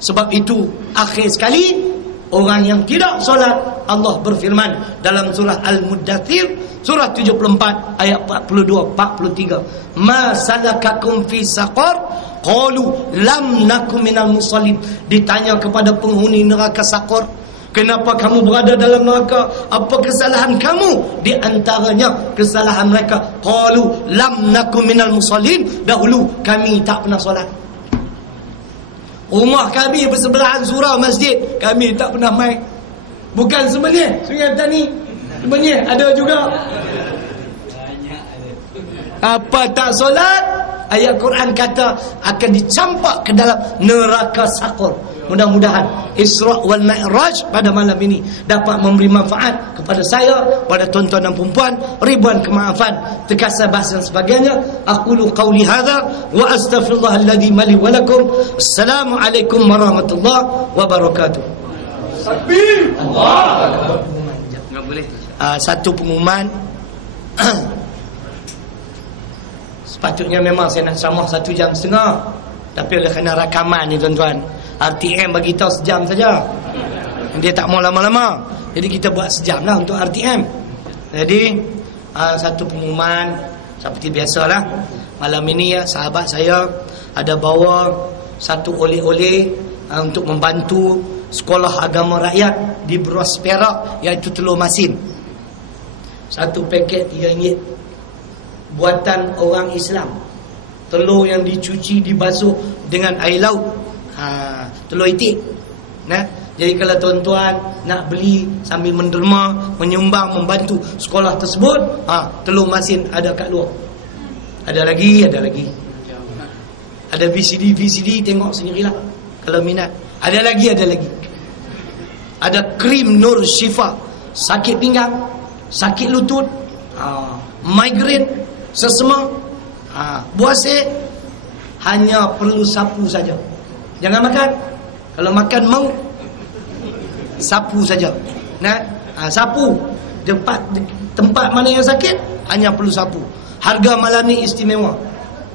Sebab itu akhir sekali, orang yang tidak solat, Allah berfirman dalam surah Al-Muddathir surah 74 ayat 42-43, ma salakakum fi saqar qalu lam nakum minal musallin. Ditanya kepada penghuni neraka Saqar, kenapa kamu berada dalam neraka? Apa kesalahan kamu? Di antaranya kesalahan mereka, qalu lam nakum minal musallin, dahulu kami tak pernah solat. Rumah kami bersebelahan surau masjid, kami tak pernah mai. Bukan sebenarnya Sungai Petani, sebenarnya ada juga. Apa tak solat? Ayat Quran kata akan dicampak ke dalam neraka Saqar. Mudah-mudahan Isra' wal Mi'raj pada malam ini dapat memberi manfaat kepada saya, pada tuan-tuan dan perempuan, ribuan kemaafan, terkasar bahasa dan sebagainya. Aqulu qawli hadha wa astaghfirullahalladzi li wa lakum. Assalamualaikum warahmatullahi wabarakatuh. Takbir. Allah. Enggak boleh. Satu pengumuman. Sepatutnya memang saya nak ceramah 1 jam setengah, tapi oleh kerana rakaman ni tuan-tuan, RTM bagi tahu sejam saja. Dia tak mau lama-lama. Jadi kita buat sejam lah untuk RTM. Jadi satu pengumuman seperti biasalah. Malam ini ya, sahabat saya ada bawa satu oleh-oleh untuk membantu sekolah agama rakyat di Beras Perak, iaitu telur masin. Satu paket RM3, buatan orang Islam. Telur yang dicuci, dibasuh dengan air laut. Telur itik. Jadi kalau tuan-tuan nak beli sambil menderma, menyumbang, membantu sekolah tersebut, telur masin ada kat luar. Ada lagi. Ada VCD, tengok sendirilah kalau minat. Ada lagi. Ada krim Nur Syifa, sakit pinggang, sakit lutut, migraine, sesama, buasir, hanya perlu sapu saja. Jangan makan. Kalau makan mau, sapu saja. Sapu tempat mana yang sakit, hanya perlu sapu. Harga malam ni istimewa.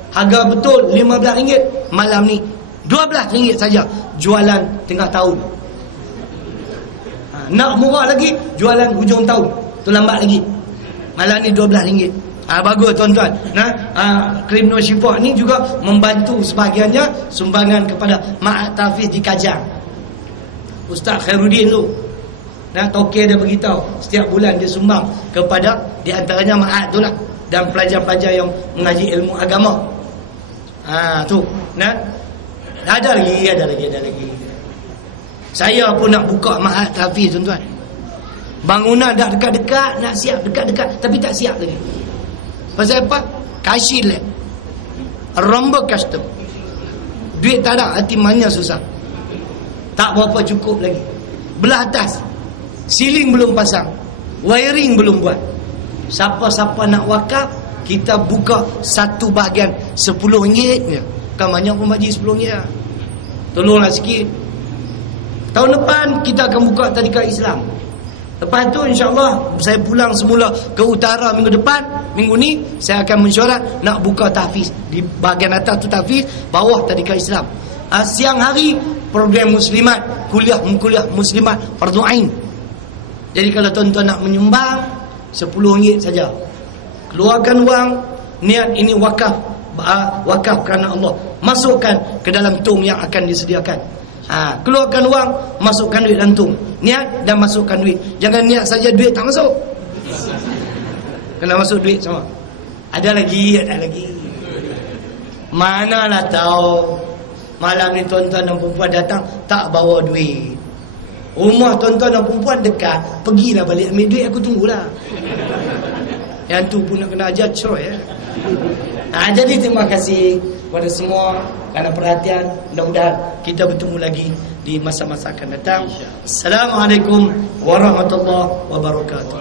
Harga betul RM15, malam ni RM12 saja. Jualan tengah tahun. Nak murah lagi, jualan hujung tahun, tu lambat lagi. Malam ni RM12. Bagus tuan-tuan. Krim Nur Syifa ni juga membantu sebahagiannya sumbangan kepada Ma'at Tafiz di Kajang. Ustaz Khairuddin tu, Tokeh dia beritahu setiap bulan dia sumbang kepada, di antaranya Ma'at tu lah, dan pelajar-pelajar yang mengaji ilmu agama. Tu. Ada lagi. Saya pun nak buka Ma'at Tafiz tuan-tuan. Bangunan dah dekat-dekat, nak siap dekat-dekat, tapi tak siap lagi. Pasal apa? Kasih leh. Rombo custom. Duit tak ada, hati manya susah. Tak berapa cukup lagi. Belah atas, siling belum pasang, wiring belum buat. Siapa-siapa nak wakaf, kita buka satu bahagian RM10 je. Kan banyak pun bagi RM10 lah. Tolonglah sikit. Tahun depan kita akan buka tadika Islam. Lepas tu insya-Allah saya pulang semula ke utara minggu depan. Minggu ni saya akan mesyuarat nak buka tahfiz. Di bahagian atas tu tahfiz, bawah tadika Islam. Siang hari program muslimat, kuliah muslimat fardu ain. Jadi kalau tuan-tuan nak menyumbang RM10 saja. Keluarkan wang, niat ini wakaf, wakaf kerana Allah. Masukkan ke dalam tong yang akan disediakan. Keluarkan wang, masukkan duit dalam tong. Niat dan masukkan duit. Jangan niat saja duit tak masuk. Kena masuk duit sama. Ada lagi. Manalah tahu malam ni tuan-tuan dan perempuan datang tak bawa duit. Rumah tuan-tuan dan perempuan dekat, pergilah balik ambil duit, aku tunggulah. Yang tu pun nak kena ajar coy. Jadi terima kasih kepada semua kerana perhatian. Mudah-mudahan kita bertemu lagi di masa-masa akan datang. Assalamualaikum warahmatullahi wabarakatuh.